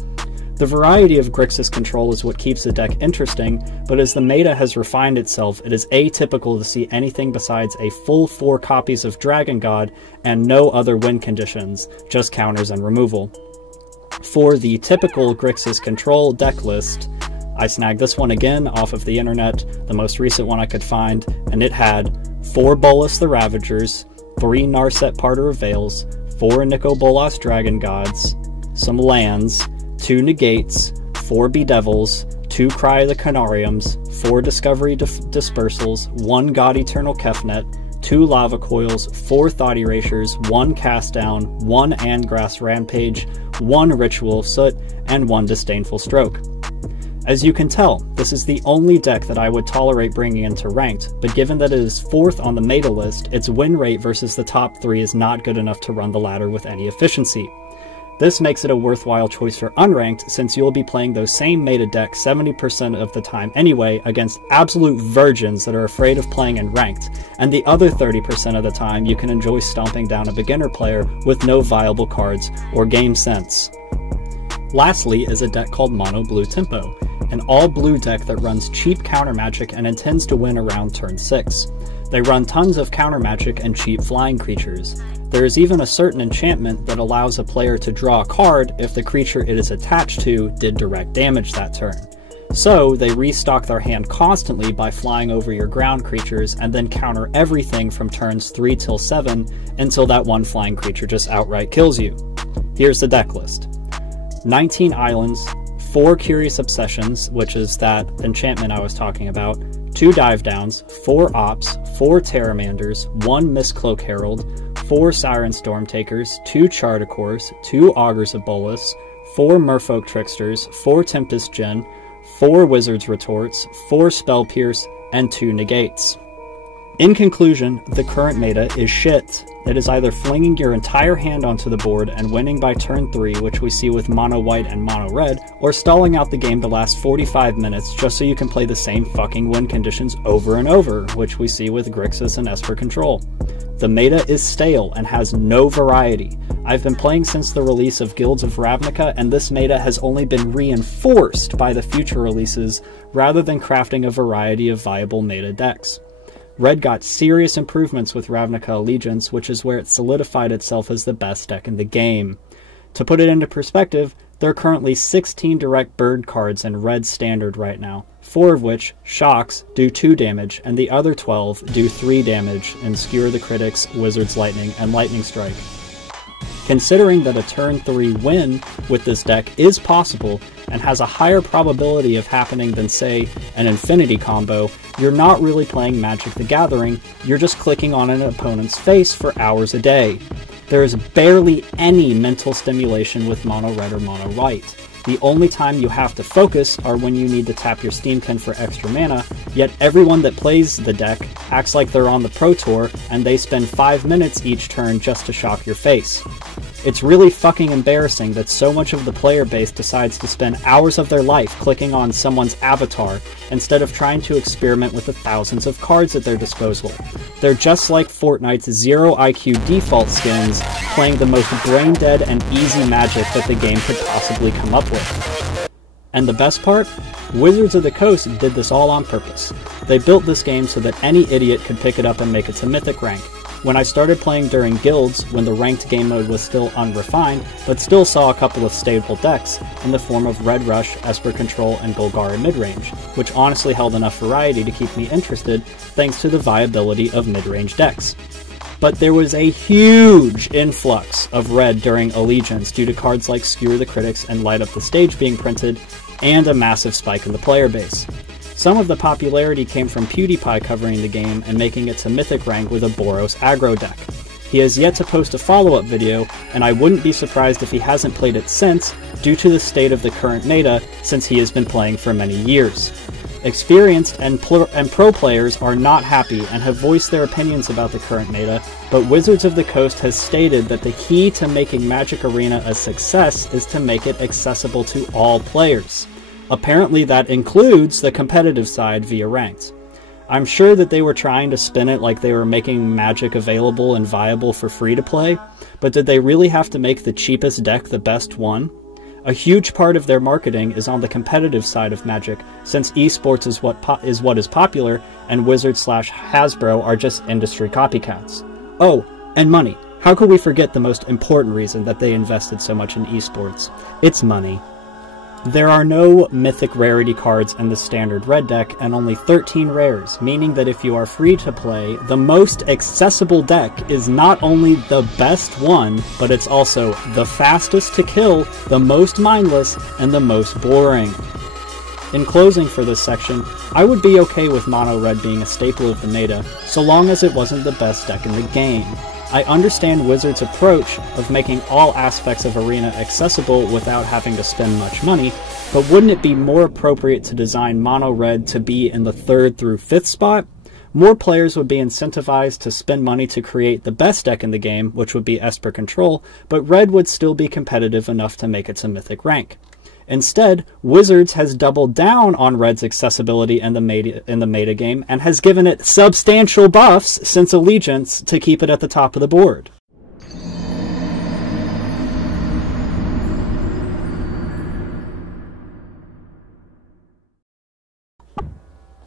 The variety of Grixis Control is what keeps the deck interesting, but as the meta has refined itself, it is atypical to see anything besides a full 4 copies of Dragon God and no other win conditions, just counters and removal. For the typical Grixis Control deck list, I snagged this one again off of the internet, the most recent one I could find, and it had 4 Bolas the Ravagers, 3 Narset Parter of Veils, 4 Nicol Bolas Dragon Gods, some lands, 2 Negates, 4 Bedevils, 2 Cry of the Canariums, 4 Discovery Dispersals, 1 God Eternal Kefnet, 2 Lava Coils, 4 Thought Erasures, 1 Cast Down, 1 Angrass Rampage, 1 Ritual of Soot, and 1 Disdainful Stroke. As you can tell, this is the only deck that I would tolerate bringing into Ranked, but given that it is 4th on the meta list, its win rate versus the top 3 is not good enough to run the ladder with any efficiency. This makes it a worthwhile choice for Unranked, since you'll be playing those same meta decks 70% of the time anyway against absolute virgins that are afraid of playing in Ranked, and the other 30% of the time you can enjoy stomping down a beginner player with no viable cards or game sense. Lastly is a deck called Mono Blue Tempo, an all-blue deck that runs cheap counter magic and intends to win around turn 6. They run tons of counter magic and cheap flying creatures. There is even a certain enchantment that allows a player to draw a card if the creature it is attached to did direct damage that turn. So they restock their hand constantly by flying over your ground creatures and then counter everything from turns 3 till 7 until that one flying creature just outright kills you. Here's the deck list. 19 islands, 4 Curious Obsessions, which is that enchantment I was talking about, 2 Dive Downs, 4 Ops, 4 Terramanders, 1 Mistcloak Herald, 4 Siren Stormtakers, 2 Charticors, 2 Augurs of Bolas, 4 Merfolk Tricksters, 4 Tempest Djinn, 4 Wizard's Retorts, 4 Spell Pierce, and 2 Negates. In conclusion, the current meta is shit. It is either flinging your entire hand onto the board and winning by turn 3, which we see with Mono White and Mono Red, or stalling out the game to last 45 minutes just so you can play the same fucking win conditions over and over, which we see with Grixis and Esper Control. The meta is stale and has no variety. I've been playing since the release of Guilds of Ravnica, and this meta has only been reinforced by the future releases rather than crafting a variety of viable meta decks. Red got serious improvements with Ravnica Allegiance, which is where it solidified itself as the best deck in the game. To put it into perspective, there are currently 16 direct bird cards in Red Standard right now, 4 of which, shocks, do 2 damage, and the other 12 do 3 damage in Skewer the Critics, Wizard's Lightning, and Lightning Strike. Considering that a turn 3 win with this deck is possible and has a higher probability of happening than, say, an Infinity combo, you're not really playing Magic the Gathering, you're just clicking on an opponent's face for hours a day. There is barely any mental stimulation with mono red or mono white. The only time you have to focus are when you need to tap your Steam Pin for extra mana, yet everyone that plays the deck acts like they're on the Pro Tour and they spend 5 minutes each turn just to shock your face. It's really fucking embarrassing that so much of the player base decides to spend hours of their life clicking on someone's avatar instead of trying to experiment with the thousands of cards at their disposal. They're just like Fortnite's 0 IQ default skins, playing the most brain-dead and easy Magic that the game could possibly come up with. And the best part? Wizards of the Coast did this all on purpose. They built this game so that any idiot could pick it up and make it to Mythic rank. When I started playing during Guilds, when the ranked game mode was still unrefined, but still saw a couple of stable decks in the form of Red Rush, Esper Control, and Golgari midrange, which honestly held enough variety to keep me interested thanks to the viability of midrange decks. But there was a huge influx of red during Allegiance due to cards like Skewer the Critics and Light Up the Stage being printed, and a massive spike in the player base. Some of the popularity came from PewDiePie covering the game and making it to Mythic rank with a Boros aggro deck. He has yet to post a follow-up video, and I wouldn't be surprised if he hasn't played it since, due to the state of the current meta, since he has been playing for many years. Experienced and pro players are not happy and have voiced their opinions about the current meta, but Wizards of the Coast has stated that the key to making Magic Arena a success is to make it accessible to all players. Apparently that includes the competitive side via ranked. I'm sure that they were trying to spin it like they were making Magic available and viable for free to play, but did they really have to make the cheapest deck the best one? A huge part of their marketing is on the competitive side of Magic, since esports is what is popular, and Wizards/Hasbro are just industry copycats. Oh, and money. How could we forget the most important reason that they invested so much in esports? It's money. There are no mythic rarity cards in the standard red deck and only 13 rares, meaning that if you are free to play, the most accessible deck is not only the best one, but it's also the fastest to kill, the most mindless, and the most boring. In closing for this section, I would be okay with mono red being a staple of the meta, so long as it wasn't the best deck in the game. I understand Wizards' approach of making all aspects of Arena accessible without having to spend much money, but wouldn't it be more appropriate to design mono red to be in the 3rd through 5th spot? More players would be incentivized to spend money to create the best deck in the game, which would be Esper Control, but red would still be competitive enough to make it to Mythic rank. Instead, Wizards has doubled down on red's accessibility in the meta game and has given it substantial buffs since Allegiance to keep it at the top of the board.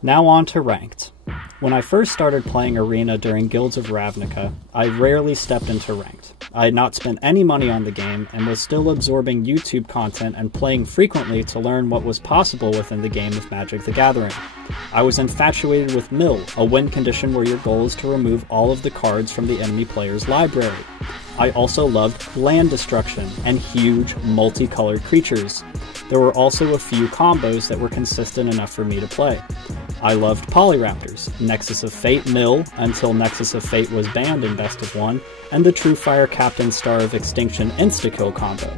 Now on to Ranked. When I first started playing Arena during Guilds of Ravnica, I rarely stepped into Ranked. I had not spent any money on the game and was still absorbing YouTube content and playing frequently to learn what was possible within the game of Magic the Gathering. I was infatuated with Mill, a win condition where your goal is to remove all of the cards from the enemy player's library. I also loved land destruction and huge multicolored creatures. There were also a few combos that were consistent enough for me to play. I loved Polyraptors, Nexus of Fate Mill until Nexus of Fate was banned in Best of 1, and the True Fire Captain Star of Extinction insta-kill combo.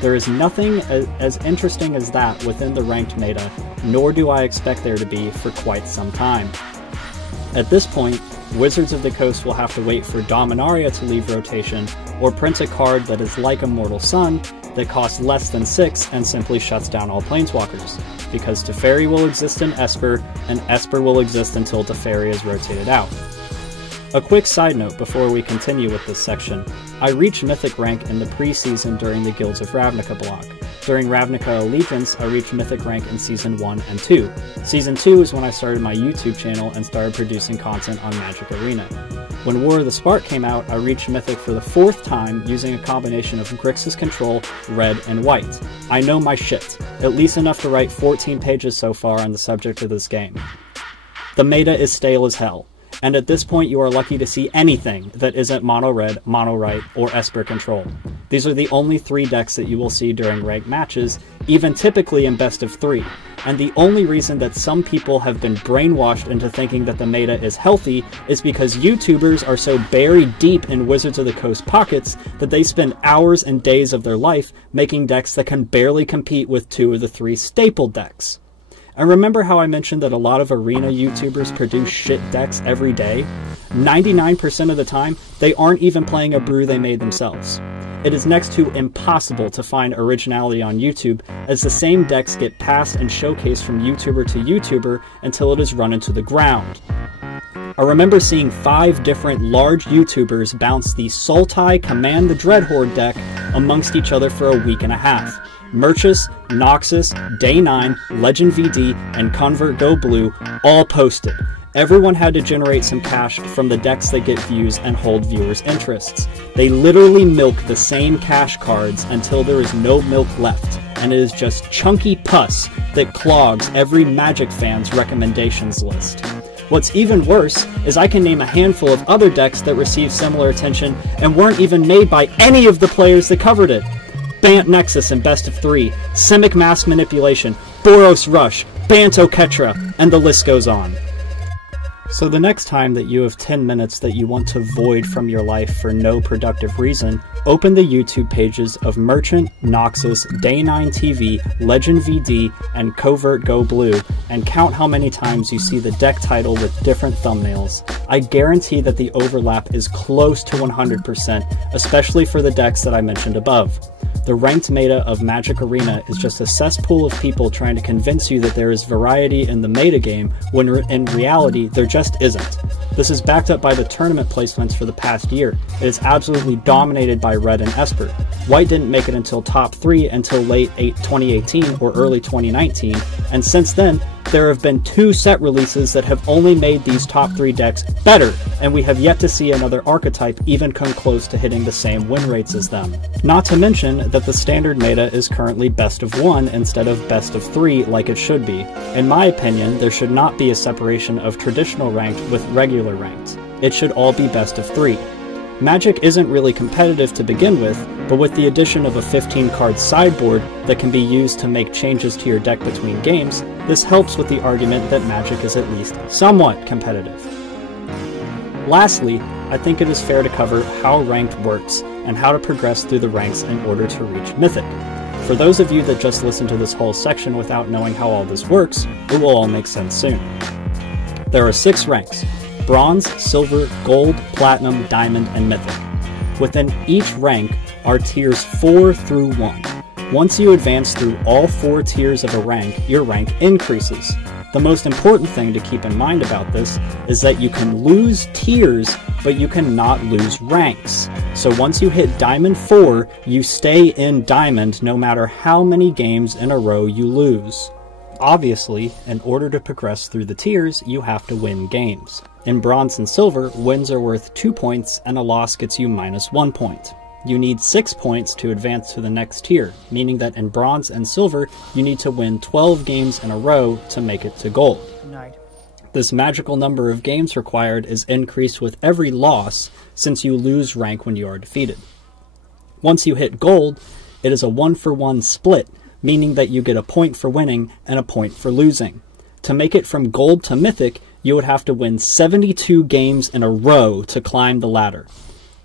There is nothing as interesting as that within the ranked meta, nor do I expect there to be for quite some time. At this point, Wizards of the Coast will have to wait for Dominaria to leave rotation, or print a card that is like Immortal Sun, that costs less than 6 and simply shuts down all Planeswalkers, because Teferi will exist in Esper, and Esper will exist until Teferi is rotated out. A quick side note before we continue with this section, I reached Mythic rank in the pre-season during the Guilds of Ravnica block. During Ravnica Allegiance, I reached Mythic rank in Season 1 and 2. Season 2 is when I started my YouTube channel and started producing content on Magic Arena. When War of the Spark came out, I reached Mythic for the 4th time using a combination of Grixis Control, red, and white. I know my shit, at least enough to write 14 pages so far on the subject of this game. The meta is stale as hell, and at this point you are lucky to see anything that isn't mono red, mono white, or Esper Control. These are the only 3 decks that you will see during ranked matches, even typically in best of 3. And the only reason that some people have been brainwashed into thinking that the meta is healthy is because YouTubers are so buried deep in Wizards of the Coast pockets that they spend hours and days of their life making decks that can barely compete with 2 of the 3 staple decks. And remember how I mentioned that a lot of arena YouTubers produce shit decks every day? 99% of the time, they aren't even playing a brew they made themselves. It is next to impossible to find originality on YouTube, as the same decks get passed and showcased from YouTuber to YouTuber until it is run into the ground. I remember seeing 5 different large YouTubers bounce the Sultai Command the Dreadhorde deck amongst each other for a week and a half. Merchus, Noxus, Day 9, Legend VD, and Convert Go Blue all posted. Everyone had to generate some cash from the decks that get views and hold viewers' interests. They literally milk the same cash cards until there is no milk left, and it is just chunky pus that clogs every Magic fan's recommendations list. What's even worse is I can name a handful of other decks that received similar attention and weren't even made by any of the players that covered it. Bant Nexus in best of 3, Simic Mass Manipulation, Boros Rush, Bant Oketra, and the list goes on. So the next time that you have 10 minutes that you want to void from your life for no productive reason, open the YouTube pages of Merchant, Noxus, Day 9 TV, Legend VD, and Covert Go Blue, and count how many times you see the deck title with different thumbnails. I guarantee that the overlap is close to 100%, especially for the decks that I mentioned above. The ranked meta of Magic Arena is just a cesspool of people trying to convince you that there is variety in the metagame, when in reality there just isn't. This is backed up by the tournament placements for the past year. It is absolutely dominated by Red and Esper. White didn't make it until top 3 until late 2018 or early 2019, and since then, there have been 2 set releases that have only made these top 3 decks better, and we have yet to see another archetype even come close to hitting the same win rates as them. Not to mention that the standard meta is currently best of 1 instead of best of 3 like it should be. In my opinion, there should not be a separation of traditional ranked with regular ranked. It should all be best of 3. Magic isn't really competitive to begin with, but with the addition of a 15-card sideboard that can be used to make changes to your deck between games, this helps with the argument that Magic is at least somewhat competitive. Lastly, I think it is fair to cover how ranked works and how to progress through the ranks in order to reach Mythic. For those of you that just listened to this whole section without knowing how all this works, it will all make sense soon. There are 6 ranks: Bronze, Silver, Gold, Platinum, Diamond, and Mythic. Within each rank are tiers 4 through 1. Once you advance through all 4 tiers of a rank, your rank increases. The most important thing to keep in mind about this is that you can lose tiers, but you cannot lose ranks. So once you hit Diamond 4, you stay in Diamond no matter how many games in a row you lose. Obviously, in order to progress through the tiers, you have to win games. In Bronze and Silver, wins are worth 2 points and a loss gets you -1 point. You need 6 points to advance to the next tier, meaning that in Bronze and Silver, you need to win 12 games in a row to make it to Gold. This magical number of games required is increased with every loss, since you lose rank when you are defeated. Once you hit Gold, it is a 1-for-1 split, meaning that you get a point for winning and a point for losing. To make it from Gold to Mythic, you would have to win 72 games in a row to climb the ladder.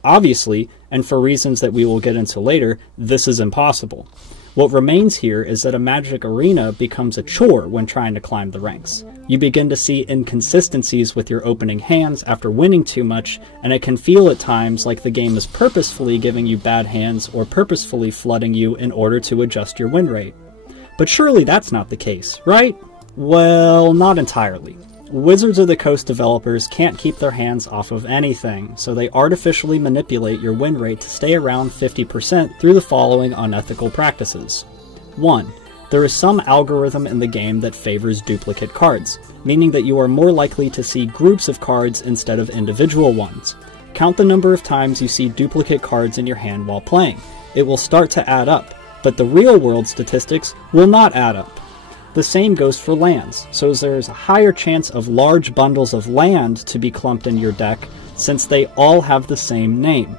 Obviously, and for reasons that we will get into later, this is impossible. What remains here is that a Magic Arena becomes a chore when trying to climb the ranks. You begin to see inconsistencies with your opening hands after winning too much, and it can feel at times like the game is purposefully giving you bad hands or purposefully flooding you in order to adjust your win rate. But surely that's not the case, right? Well, not entirely. Wizards of the Coast developers can't keep their hands off of anything, so they artificially manipulate your win rate to stay around 50% through the following unethical practices. 1. There is some algorithm in the game that favors duplicate cards, meaning that you are more likely to see groups of cards instead of individual ones. Count the number of times you see duplicate cards in your hand while playing. It will start to add up, but the real-world statistics will not add up. The same goes for lands, so there is a higher chance of large bundles of land to be clumped in your deck since they all have the same name.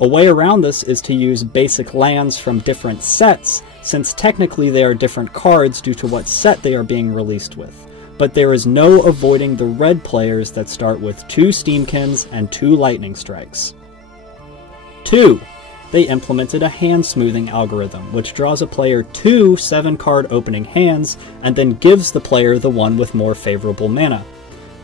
A way around this is to use basic lands from different sets, since technically they are different cards due to what set they are being released with. But there is no avoiding the red players that start with 2 Steamkins and 2 Lightning Strikes. 2. They implemented a hand smoothing algorithm, which draws a player 2 7-card opening hands and then gives the player the one with more favorable mana.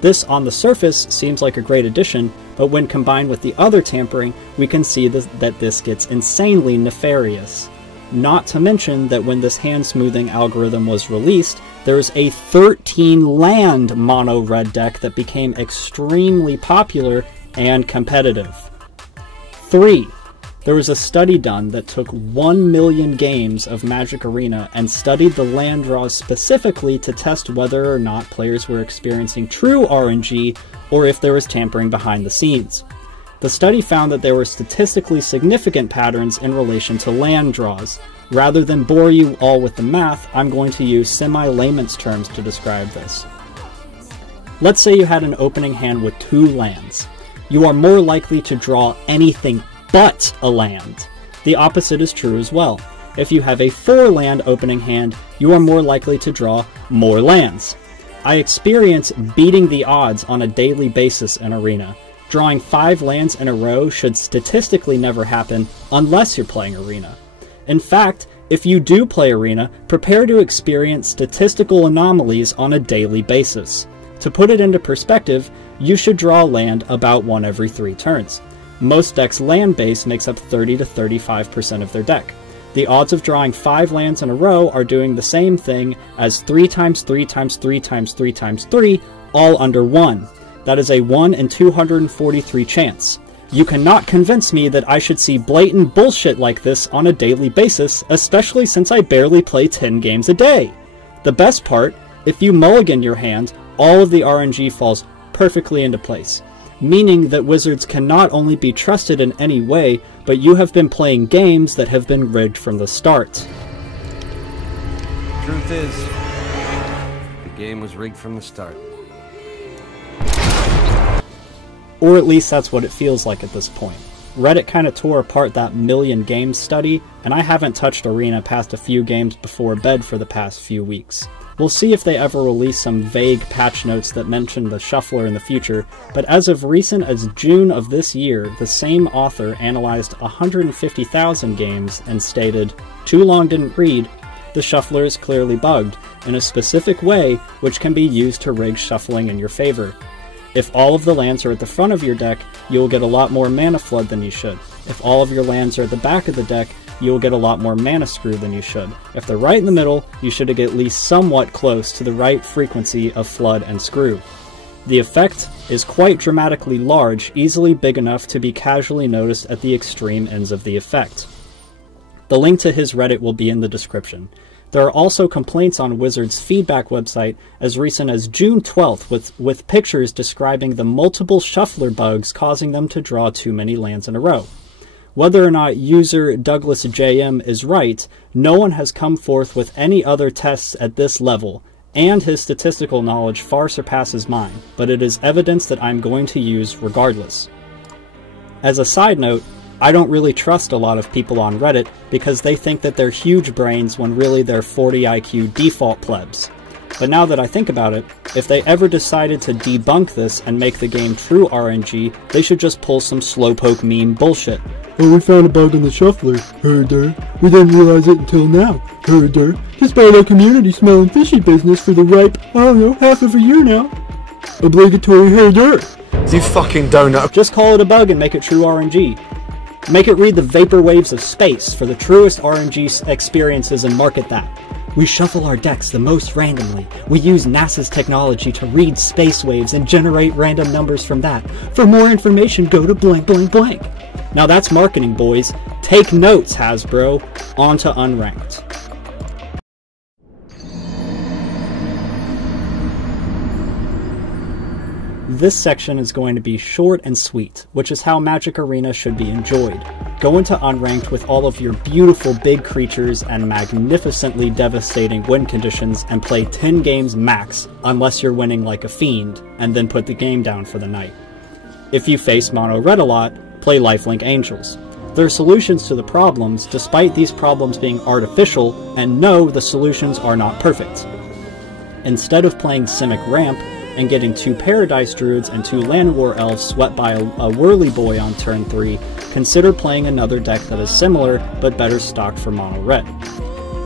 This on the surface seems like a great addition, but when combined with the other tampering, we can see that this gets insanely nefarious. Not to mention that when this hand smoothing algorithm was released, there is a 13 land mono red deck that became extremely popular and competitive. 3. There was a study done that took 1 million games of Magic Arena and studied the land draws specifically to test whether or not players were experiencing true RNG or if there was tampering behind the scenes. The study found that there were statistically significant patterns in relation to land draws. Rather than bore you all with the math, I'm going to use semi-layman's terms to describe this. Let's say you had an opening hand with 2 lands. You are more likely to draw anything but a land. The opposite is true as well. If you have a 4-land opening hand, you are more likely to draw more lands. I experience beating the odds on a daily basis in Arena. Drawing 5 lands in a row should statistically never happen unless you're playing Arena. In fact, if you do play Arena, prepare to experience statistical anomalies on a daily basis. To put it into perspective, you should draw land about 1 every 3 turns. Most decks' land base makes up 30 to 35% of their deck. The odds of drawing 5 lands in a row are doing the same thing as 3 times 3 times 3 times 3 times 3, all under 1. That is a 1 in 243 chance. You cannot convince me that I should see blatant bullshit like this on a daily basis, especially since I barely play 10 games a day. The best part, if you mulligan your hand, all of the RNG falls perfectly into place, meaning that wizards can not only be trusted in any way, but you have been playing games that have been rigged from the start. Truth is, the game was rigged from the start. Or at least that's what it feels like at this point. Reddit kinda tore apart that million games study, and I haven't touched Arena past a few games before bed for the past few weeks. We'll see if they ever release some vague patch notes that mention the shuffler in the future, but as of recent as June of this year, the same author analyzed 150,000 games and stated, "Too long didn't read, the shuffler is clearly bugged, in a specific way which can be used to rig shuffling in your favor. If all of the lands are at the front of your deck, you will get a lot more mana flood than you should. If all of your lands are at the back of the deck, you will get a lot more mana screw than you should. If they're right in the middle, you should get at least somewhat close to the right frequency of flood and screw. The effect is quite dramatically large, easily big enough to be casually noticed at the extreme ends of the effect." The link to his Reddit will be in the description. There are also complaints on Wizards' feedback website as recent as June 12th with pictures describing the multiple shuffler bugs causing them to draw too many lands in a row. Whether or not user Douglas JM is right, no one has come forth with any other tests at this level, and his statistical knowledge far surpasses mine, but it is evidence that I'm going to use regardless. As a side note, I don't really trust a lot of people on Reddit because they think that they're huge brains when really they're 40 IQ default plebs. But now that I think about it, if they ever decided to debunk this and make the game true RNG, they should just pull some slowpoke meme bullshit. "Oh, we found a bug in the shuffler. Herder. We didn't realize it until now. Herder. Despite our community smelling fishy business for the ripe, I don't know, half of a year now. Obligatory herder." You fucking donut. Just call it a bug and make it true RNG. Make it read the vapor waves of space for the truest RNG experiences and market that. We shuffle our decks the most randomly. We use NASA's technology to read space waves and generate random numbers from that. For more information, go to blank blank blank. Now that's marketing, boys. Take notes, Hasbro. On to Unranked. This section is going to be short and sweet, which is how Magic Arena should be enjoyed. Go into Unranked with all of your beautiful big creatures and magnificently devastating win conditions and play 10 games max, unless you're winning like a fiend, and then put the game down for the night. If you face mono red a lot, play Lifelink Angels. There are solutions to the problems, despite these problems being artificial, and no, the solutions are not perfect. Instead of playing Simic Ramp, and getting 2 Paradise Druids and 2 Llanowar Elves swept by a Whirly Boy on turn 3, consider playing another deck that is similar, but better stocked for mono red.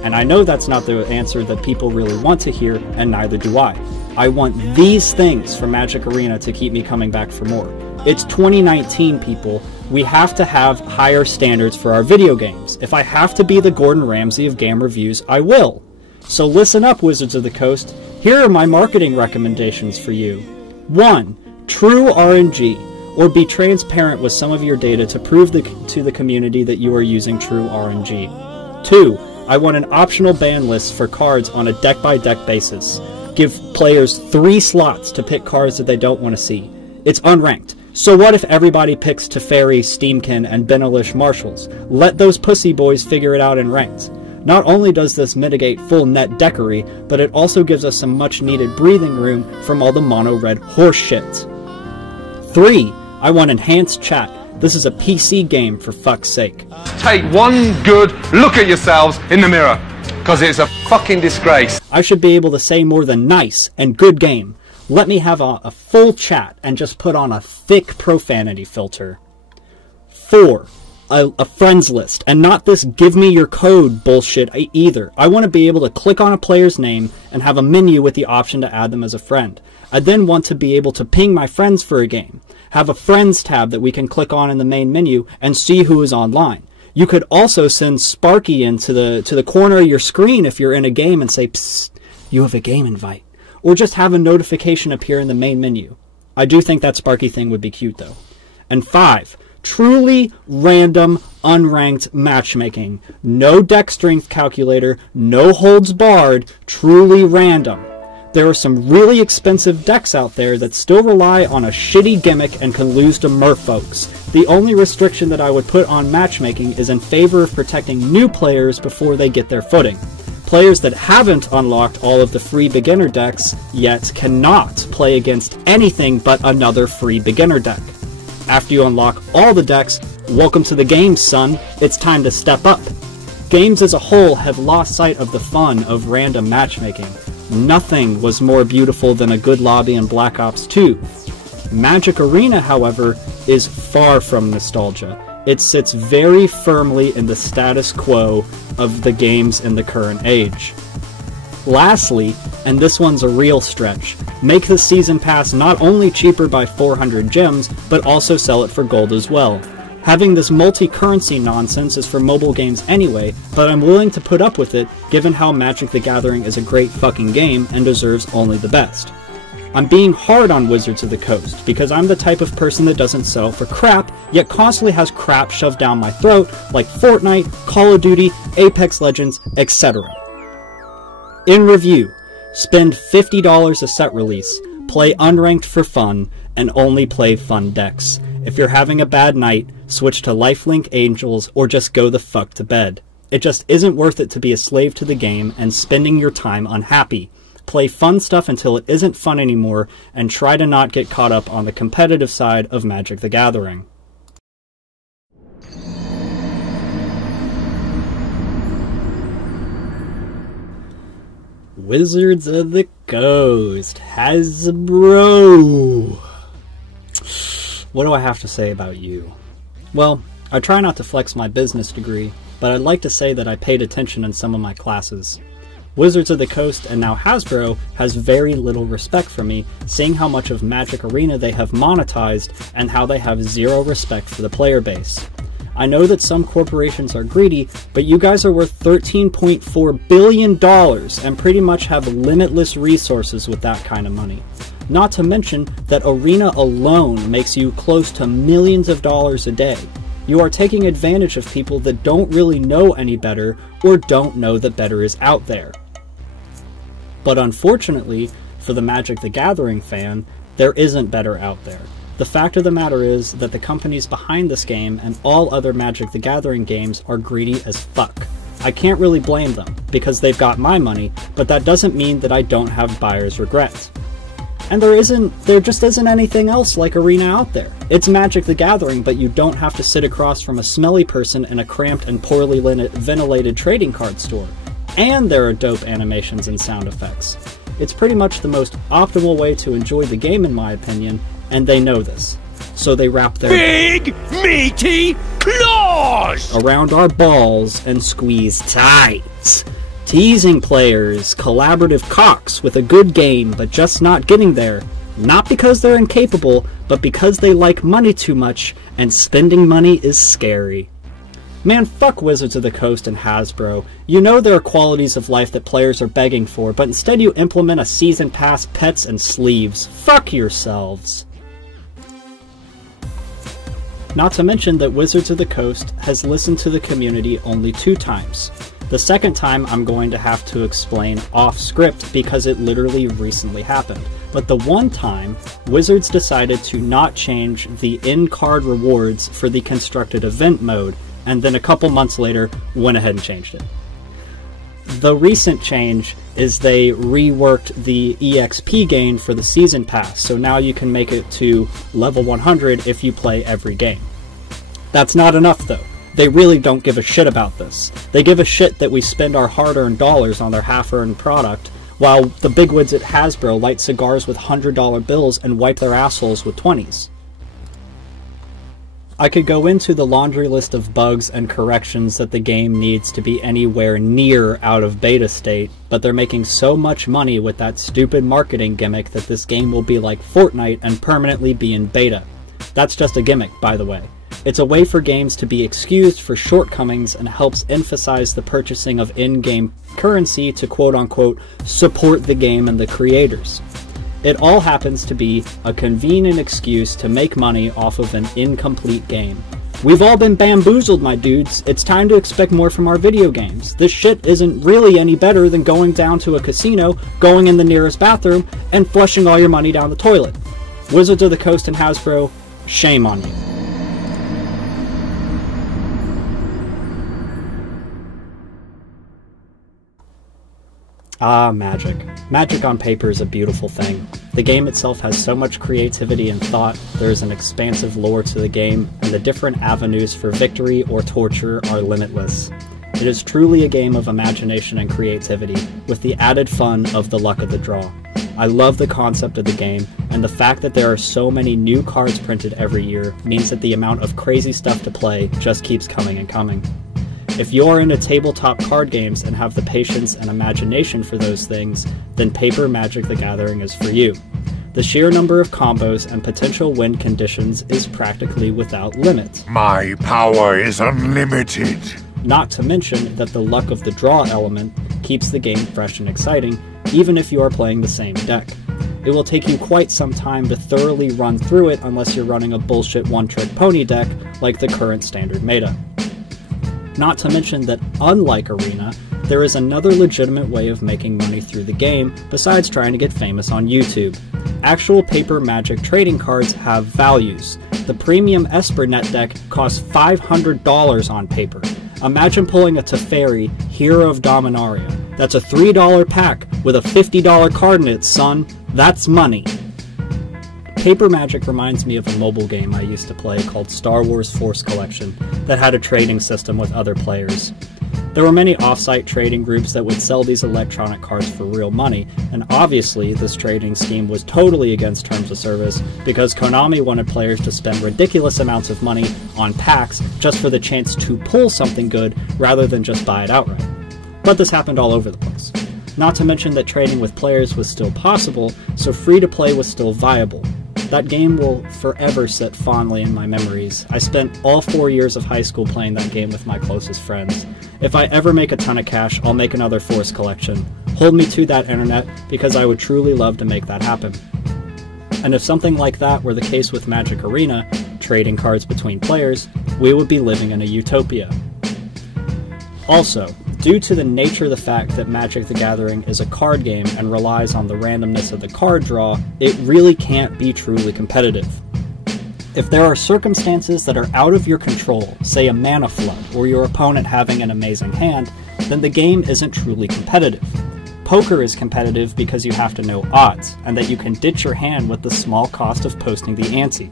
And I know that's not the answer that people really want to hear, and neither do I. I want these things from Magic Arena to keep me coming back for more. It's 2019, people. We have to have higher standards for our video games. If I have to be the Gordon Ramsay of game reviews, I will. So listen up, Wizards of the Coast. Here are my marketing recommendations for you. 1. True RNG, or be transparent with some of your data to prove to the community that you are using true RNG. 2. I want an optional ban list for cards on a deck-by-deck basis. Give players 3 slots to pick cards that they don't want to see. It's unranked. So what if everybody picks Teferi, Steamkin, and Benelish Marshals? Let those pussy boys figure it out in ranked. Not only does this mitigate full net deckery, but it also gives us some much needed breathing room from all the mono red horse shit. 3. I want enhanced chat. This is a PC game, for fuck's sake. Take one good look at yourselves in the mirror, because it's a fucking disgrace. I should be able to say more than nice and good game. Let me have a full chat and just put on a thick profanity filter. 4. A friends list, and not this give me your code bullshit either. I want to be able to click on a player's name and have a menu with the option to add them as a friend. I then want to be able to ping my friends for a game. Have a friends tab that we can click on in the main menu and see who is online. You could also send Sparky into the corner of your screen if you're in a game and say, psst, you have a game invite. Or just have a notification appear in the main menu. I do think that Sparky thing would be cute though. And 5. Truly random, unranked matchmaking. No deck strength calculator, no holds barred, truly random. There are some really expensive decks out there that still rely on a shitty gimmick and can lose to merfolks. The only restriction that I would put on matchmaking is in favor of protecting new players before they get their footing. Players that haven't unlocked all of the free beginner decks yet cannot play against anything but another free beginner deck. After you unlock all the decks, welcome to the game, son. It's time to step up. Games as a whole have lost sight of the fun of random matchmaking. Nothing was more beautiful than a good lobby in Black Ops 2. Magic Arena, however, is far from nostalgia. It sits very firmly in the status quo of the games in the current age. Lastly, and this one's a real stretch, make the season pass not only cheaper by 400 gems, but also sell it for gold as well. Having this multi-currency nonsense is for mobile games anyway, but I'm willing to put up with it given how Magic the Gathering is a great fucking game and deserves only the best. I'm being hard on Wizards of the Coast because I'm the type of person that doesn't settle for crap, yet constantly has crap shoved down my throat like Fortnite, Call of Duty, Apex Legends, etc. In review, spend $50 a set release, play unranked for fun, and only play fun decks. If you're having a bad night, switch to Lifelink Angels or just go the fuck to bed. It just isn't worth it to be a slave to the game and spending your time unhappy. Play fun stuff until it isn't fun anymore, and try to not get caught up on the competitive side of Magic the Gathering. Wizards of the Coast, Hasbro. What do I have to say about you? Well, I try not to flex my business degree, but I'd like to say that I paid attention in some of my classes. Wizards of the Coast and now Hasbro has very little respect for me, seeing how much of Magic Arena they have monetized and how they have zero respect for the player base. I know that some corporations are greedy, but you guys are worth $13.4 billion and pretty much have limitless resources with that kind of money. Not to mention that Arena alone makes you close to millions of dollars a day. You are taking advantage of people that don't really know any better or don't know that better is out there. But unfortunately, for the Magic the Gathering fan, There isn't better out there. The fact of the matter is that the companies behind this game and all other Magic the Gathering games are greedy as fuck. I can't really blame them, because they've got my money, but that doesn't mean that I don't have buyer's regret. And there just isn't anything else like Arena out there. It's Magic the Gathering, but you don't have to sit across from a smelly person in a cramped and poorly ventilated trading card store. And there are dope animations and sound effects. It's pretty much the most optimal way to enjoy the game in my opinion, and they know this. So they wrap their big, meaty claws around our balls and squeeze tight, teasing players collaborative cocks with a good game but just not getting there, not because they're incapable, but because they like money too much, and spending money is scary. Man, fuck Wizards of the Coast and Hasbro. You know there are qualities of life that players are begging for, but instead you implement a season pass, pets, and sleeves. Fuck yourselves. Not to mention that Wizards of the Coast has listened to the community only 2 times. The second time I'm going to have to explain off script because it literally recently happened. But the one time, Wizards decided to not change the in-card rewards for the constructed event mode, and then a couple months later went ahead and changed it. The recent change is they reworked the EXP gain for the season pass, so now you can make it to level 100 if you play every game. That's not enough though. They really don't give a shit about this. They give a shit that we spend our hard-earned dollars on their half-earned product, while the bigwigs at Hasbro light cigars with $100 bills and wipe their assholes with 20s. I could go into the laundry list of bugs and corrections that the game needs to be anywhere near out of beta state, but they're making so much money with that stupid marketing gimmick that this game will be like Fortnite and permanently be in beta. That's just a gimmick, by the way. It's a way for games to be excused for shortcomings and helps emphasize the purchasing of in-game currency to quote-unquote support the game and the creators. It all happens to be a convenient excuse to make money off of an incomplete game. We've all been bamboozled, my dudes. It's time to expect more from our video games. This shit isn't really any better than going down to a casino, going in the nearest bathroom, and flushing all your money down the toilet. Wizards of the Coast and Hasbro, shame on you. Ah, Magic. Magic on paper is a beautiful thing. The game itself has so much creativity and thought, there is an expansive lore to the game, and the different avenues for victory or torture are limitless. It is truly a game of imagination and creativity, with the added fun of the luck of the draw. I love the concept of the game, and the fact that there are so many new cards printed every year means that the amount of crazy stuff to play just keeps coming and coming. If you're into tabletop card games and have the patience and imagination for those things, then Paper Magic the Gathering is for you. The sheer number of combos and potential win conditions is practically without limit. My power is unlimited. Not to mention that the luck of the draw element keeps the game fresh and exciting, even if you are playing the same deck. It will take you quite some time to thoroughly run through it unless you're running a bullshit one-trick pony deck like the current standard meta. Not to mention that, unlike Arena, there is another legitimate way of making money through the game besides trying to get famous on YouTube. Actual Paper Magic trading cards have values. The premium Esper net deck costs $500 on paper. Imagine pulling a Teferi, Hero of Dominaria. That's a $3 pack with a $50 card in it, son. That's money. Paper Magic reminds me of a mobile game I used to play called Star Wars Force Collection that had a trading system with other players. There were many off-site trading groups that would sell these electronic cards for real money, and obviously this trading scheme was totally against terms of service because Konami wanted players to spend ridiculous amounts of money on packs just for the chance to pull something good rather than just buy it outright. But this happened all over the place. Not to mention that trading with players was still possible, so free-to-play was still viable. That game will forever sit fondly in my memories. I spent all 4 years of high school playing that game with my closest friends. If I ever make a ton of cash, I'll make another Force collection. Hold me to that, internet, because I would truly love to make that happen. And if something like that were the case with Magic Arena, trading cards between players, we would be living in a utopia. Also, Due to the nature of the fact that Magic the Gathering is a card game and relies on the randomness of the card draw, it really can't be truly competitive. If there are circumstances that are out of your control, say a mana flood or your opponent having an amazing hand, then the game isn't truly competitive. Poker is competitive because you have to know odds, and that you can ditch your hand with the small cost of posting the ante.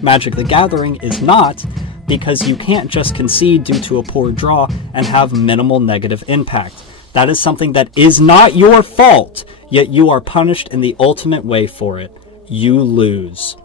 Magic the Gathering is not, because you can't just concede due to a poor draw and have minimal negative impact. That is something that is not your fault, yet you are punished in the ultimate way for it. You lose.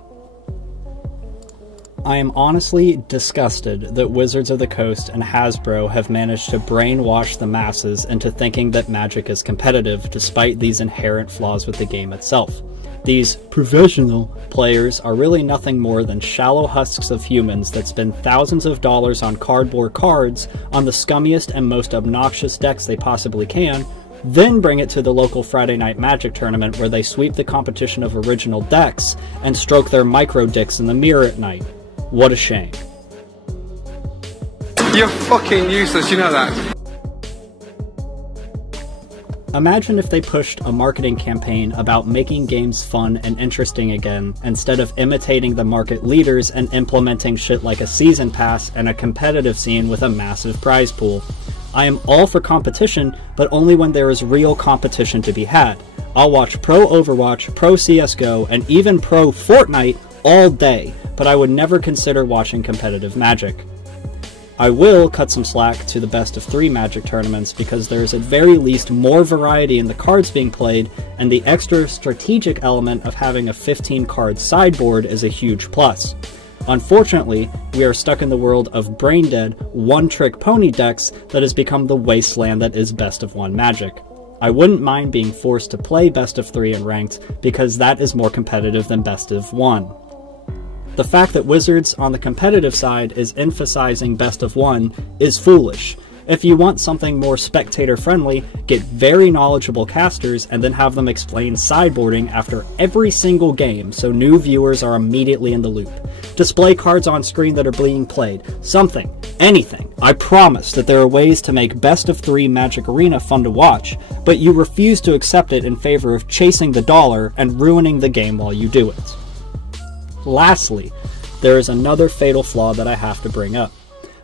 I am honestly disgusted that Wizards of the Coast and Hasbro have managed to brainwash the masses into thinking that Magic is competitive despite these inherent flaws with the game itself. These professional players are really nothing more than shallow husks of humans that spend thousands of dollars on cardboard cards on the scummiest and most obnoxious decks they possibly can, then bring it to the local Friday Night Magic tournament where they sweep the competition of original decks and stroke their micro dicks in the mirror at night. What a shame. You're fucking useless, you know that. Imagine if they pushed a marketing campaign about making games fun and interesting again, instead of imitating the market leaders and implementing shit like a season pass and a competitive scene with a massive prize pool. I am all for competition, but only when there is real competition to be had. I'll watch Pro Overwatch, Pro CSGO, and even Pro Fortnite all day, but I would never consider watching competitive Magic. I will cut some slack to the best of 3 Magic tournaments because there is at very least more variety in the cards being played, and the extra strategic element of having a 15 card sideboard is a huge plus. Unfortunately, we are stuck in the world of brain-dead, one-trick pony decks that has become the wasteland that is best of 1 Magic. I wouldn't mind being forced to play best of 3 in Ranked because that is more competitive than best of 1. The fact that Wizards on the competitive side is emphasizing best of 1 is foolish. If you want something more spectator-friendly, get very knowledgeable casters and then have them explain sideboarding after every single game so new viewers are immediately in the loop. Display cards on screen that are being played. Something. Anything. I promise that there are ways to make best of 3 Magic Arena fun to watch, but you refuse to accept it in favor of chasing the dollar and ruining the game while you do it. Lastly, there is another fatal flaw that I have to bring up.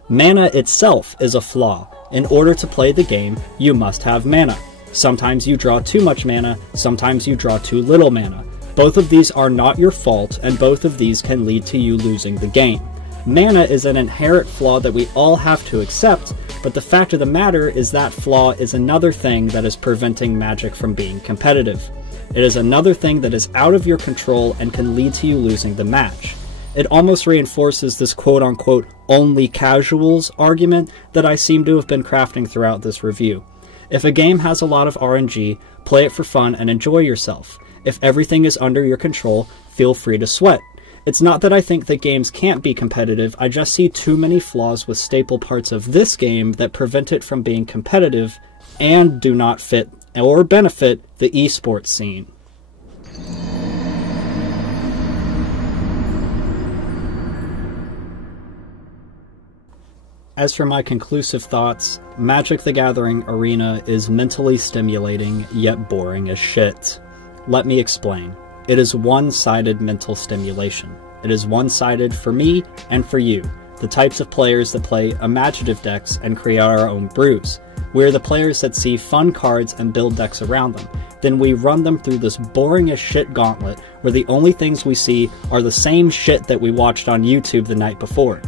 Mana itself is a flaw. In order to play the game, you must have mana. Sometimes you draw too much mana, sometimes you draw too little mana. Both of these are not your fault, and both of these can lead to you losing the game. Mana is an inherent flaw that we all have to accept, but the fact of the matter is that flaw is another thing that is preventing Magic from being competitive. It is another thing that is out of your control and can lead to you losing the match. It almost reinforces this quote-unquote only casuals argument that I seem to have been crafting throughout this review. If a game has a lot of RNG, play it for fun and enjoy yourself. If everything is under your control, feel free to sweat. It's not that I think that games can't be competitive, I just see too many flaws with staple parts of this game that prevent it from being competitive and do not fit or benefit the esports scene. As for my conclusive thoughts, Magic the Gathering Arena is mentally stimulating, yet boring as shit. Let me explain. It is one-sided mental stimulation. It is one-sided for me and for you, the types of players that play imaginative decks and create our own brews. We are the players that see fun cards and build decks around them. Then we run them through this boring as shit gauntlet where the only things we see are the same shit that we watched on YouTube the night before.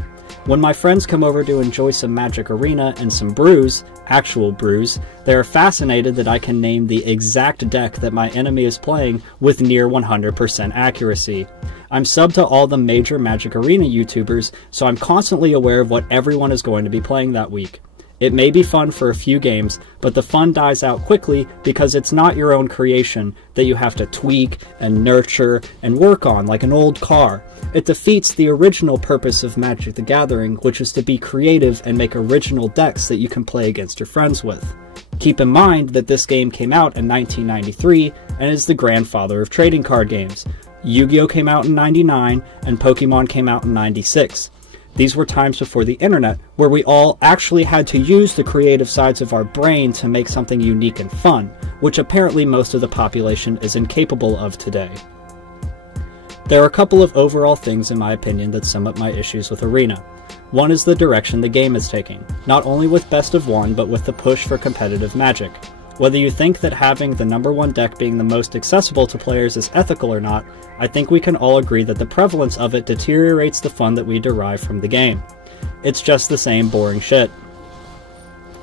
When my friends come over to enjoy some Magic Arena and some brews, actual brews, they are fascinated that I can name the exact deck that my enemy is playing with near 100% accuracy. I'm subbed to all the major Magic Arena YouTubers, so I'm constantly aware of what everyone is going to be playing that week. It may be fun for a few games, but the fun dies out quickly because it's not your own creation that you have to tweak and nurture and work on like an old car. It defeats the original purpose of Magic the Gathering, which is to be creative and make original decks that you can play against your friends with. Keep in mind that this game came out in 1993 and is the grandfather of trading card games. Yu-Gi-Oh! Came out in 99 and Pokemon came out in 96. These were times before the internet, where we all actually had to use the creative sides of our brain to make something unique and fun, which apparently most of the population is incapable of today. There are a couple of overall things in my opinion that sum up my issues with Arena. One is the direction the game is taking, not only with Best of One, but with the push for competitive Magic. Whether you think that having the #1 deck being the most accessible to players is ethical or not, I think we can all agree that the prevalence of it deteriorates the fun that we derive from the game. It's just the same boring shit.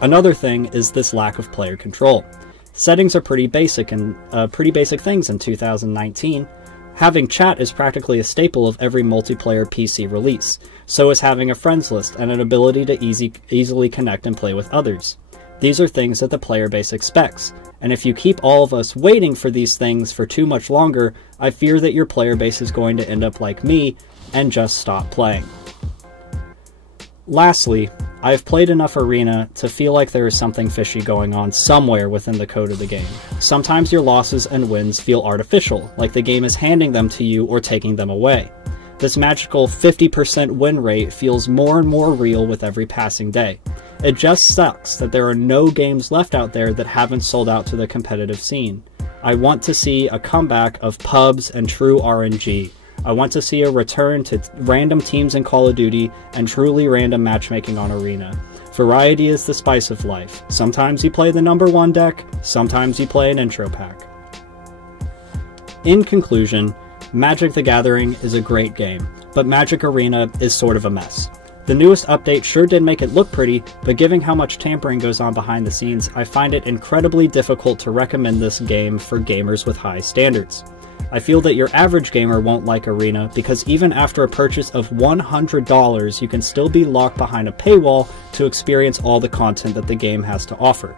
Another thing is this lack of player control. Settings are pretty basic things in 2019. Having chat is practically a staple of every multiplayer PC release, so is having a friends list and an ability to easily connect and play with others. These are things that the player base expects, and if you keep all of us waiting for these things for too much longer, I fear that your player base is going to end up like me and just stop playing. Lastly, I have played enough Arena to feel like there is something fishy going on somewhere within the code of the game. Sometimes your losses and wins feel artificial, like the game is handing them to you or taking them away. This magical 50% win rate feels more and more real with every passing day. It just sucks that there are no games left out there that haven't sold out to the competitive scene. I want to see a comeback of pubs and true RNG. I want to see a return to random teams in Call of Duty and truly random matchmaking on Arena. Variety is the spice of life. Sometimes you play the #1 deck, sometimes you play an intro pack. In conclusion, Magic the Gathering is a great game, but Magic Arena is sort of a mess. The newest update sure did make it look pretty, but given how much tampering goes on behind the scenes, I find it incredibly difficult to recommend this game for gamers with high standards. I feel that your average gamer won't like Arena because even after a purchase of $100, you can still be locked behind a paywall to experience all the content that the game has to offer.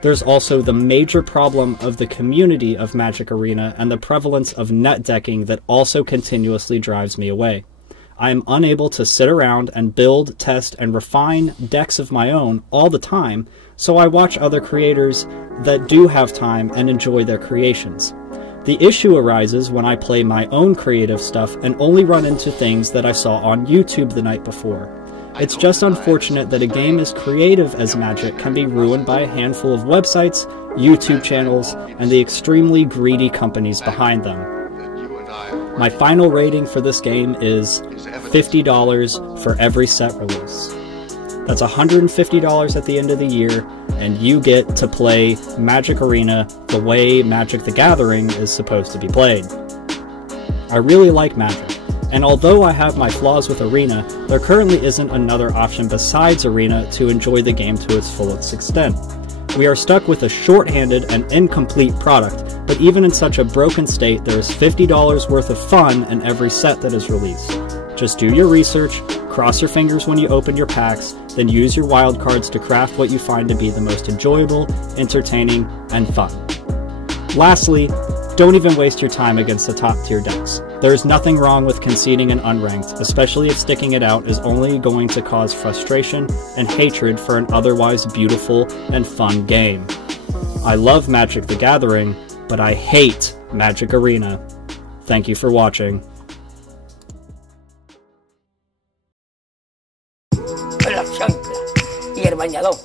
There's also the major problem of the community of Magic Arena and the prevalence of net decking that also continuously drives me away. I am unable to sit around and build, test, and refine decks of my own all the time, so I watch other creators that do have time and enjoy their creations. The issue arises when I play my own creative stuff and only run into things that I saw on YouTube the night before. It's just unfortunate that a game as creative as Magic can be ruined by a handful of websites, YouTube channels, and the extremely greedy companies behind them. My final rating for this game is $50 for every set release. That's $150 at the end of the year, and you get to play Magic Arena the way Magic the Gathering is supposed to be played. I really like Magic, and although I have my flaws with Arena, there currently isn't another option besides Arena to enjoy the game to its fullest extent. We are stuck with a short-handed and incomplete product, but even in such a broken state, there is $50 worth of fun in every set that is released. Just do your research, cross your fingers when you open your packs, then use your wildcards to craft what you find to be the most enjoyable, entertaining, and fun. Lastly, don't even waste your time against the top tier decks. There is nothing wrong with conceding an Unranked, especially if sticking it out is only going to cause frustration and hatred for an otherwise beautiful and fun game. I love Magic the Gathering, but I hate Magic Arena. Thank you for watching. La chancla y el bañador.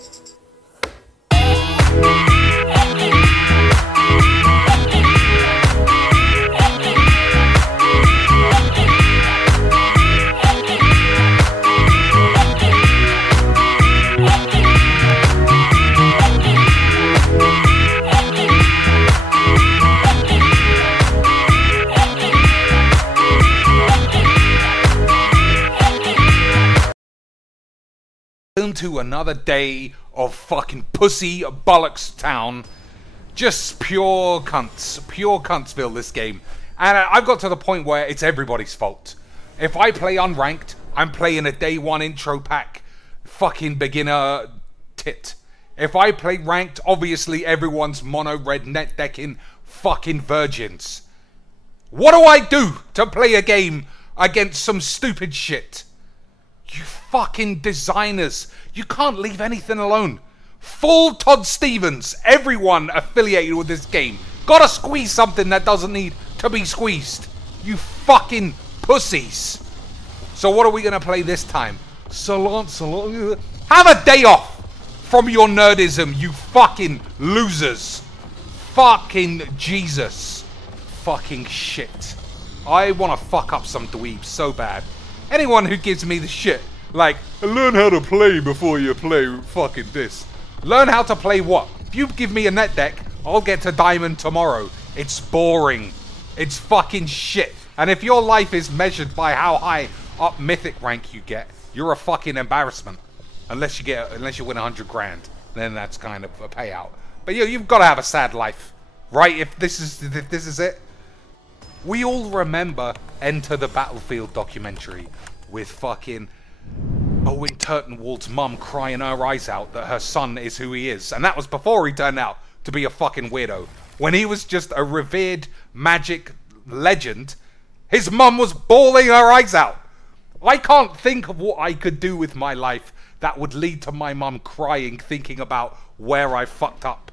To another day of fucking pussy bollocks town. Just pure cuntsville, this game. And I've got to the point where it's everybody's fault. If I play unranked, I'm playing a day one intro pack fucking beginner tit. If I play ranked, obviously everyone's mono red net decking fucking virgins. What do I do to play a game against some stupid shit? You fucking designers. You can't leave anything alone. Full Todd Stevens. Everyone affiliated with this game. Gotta squeeze something that doesn't need to be squeezed. You fucking pussies. So what are we going to play this time? Sir Lancelot. Have a day off from your nerdism, you fucking losers. Fucking Jesus. Fucking shit. I want to fuck up some dweebs so bad. Anyone who gives me the shit, like, learn how to play before you play fucking this. Learn how to play what? If you give me a net deck, I'll get to diamond tomorrow. It's boring. It's fucking shit. And if your life is measured by how high up mythic rank you get, you're a fucking embarrassment. Unless you win 100 grand, then that's kind of a payout. But you've got to have a sad life, right? If this is it. We all remember Enter the Battlefield documentary with fucking Owen Turtenwald's mum crying her eyes out that her son is who he is. And that was before he turned out to be a fucking weirdo. When he was just a revered magic legend, his mum was bawling her eyes out. I can't think of what I could do with my life that would lead to my mum crying thinking about where I fucked up.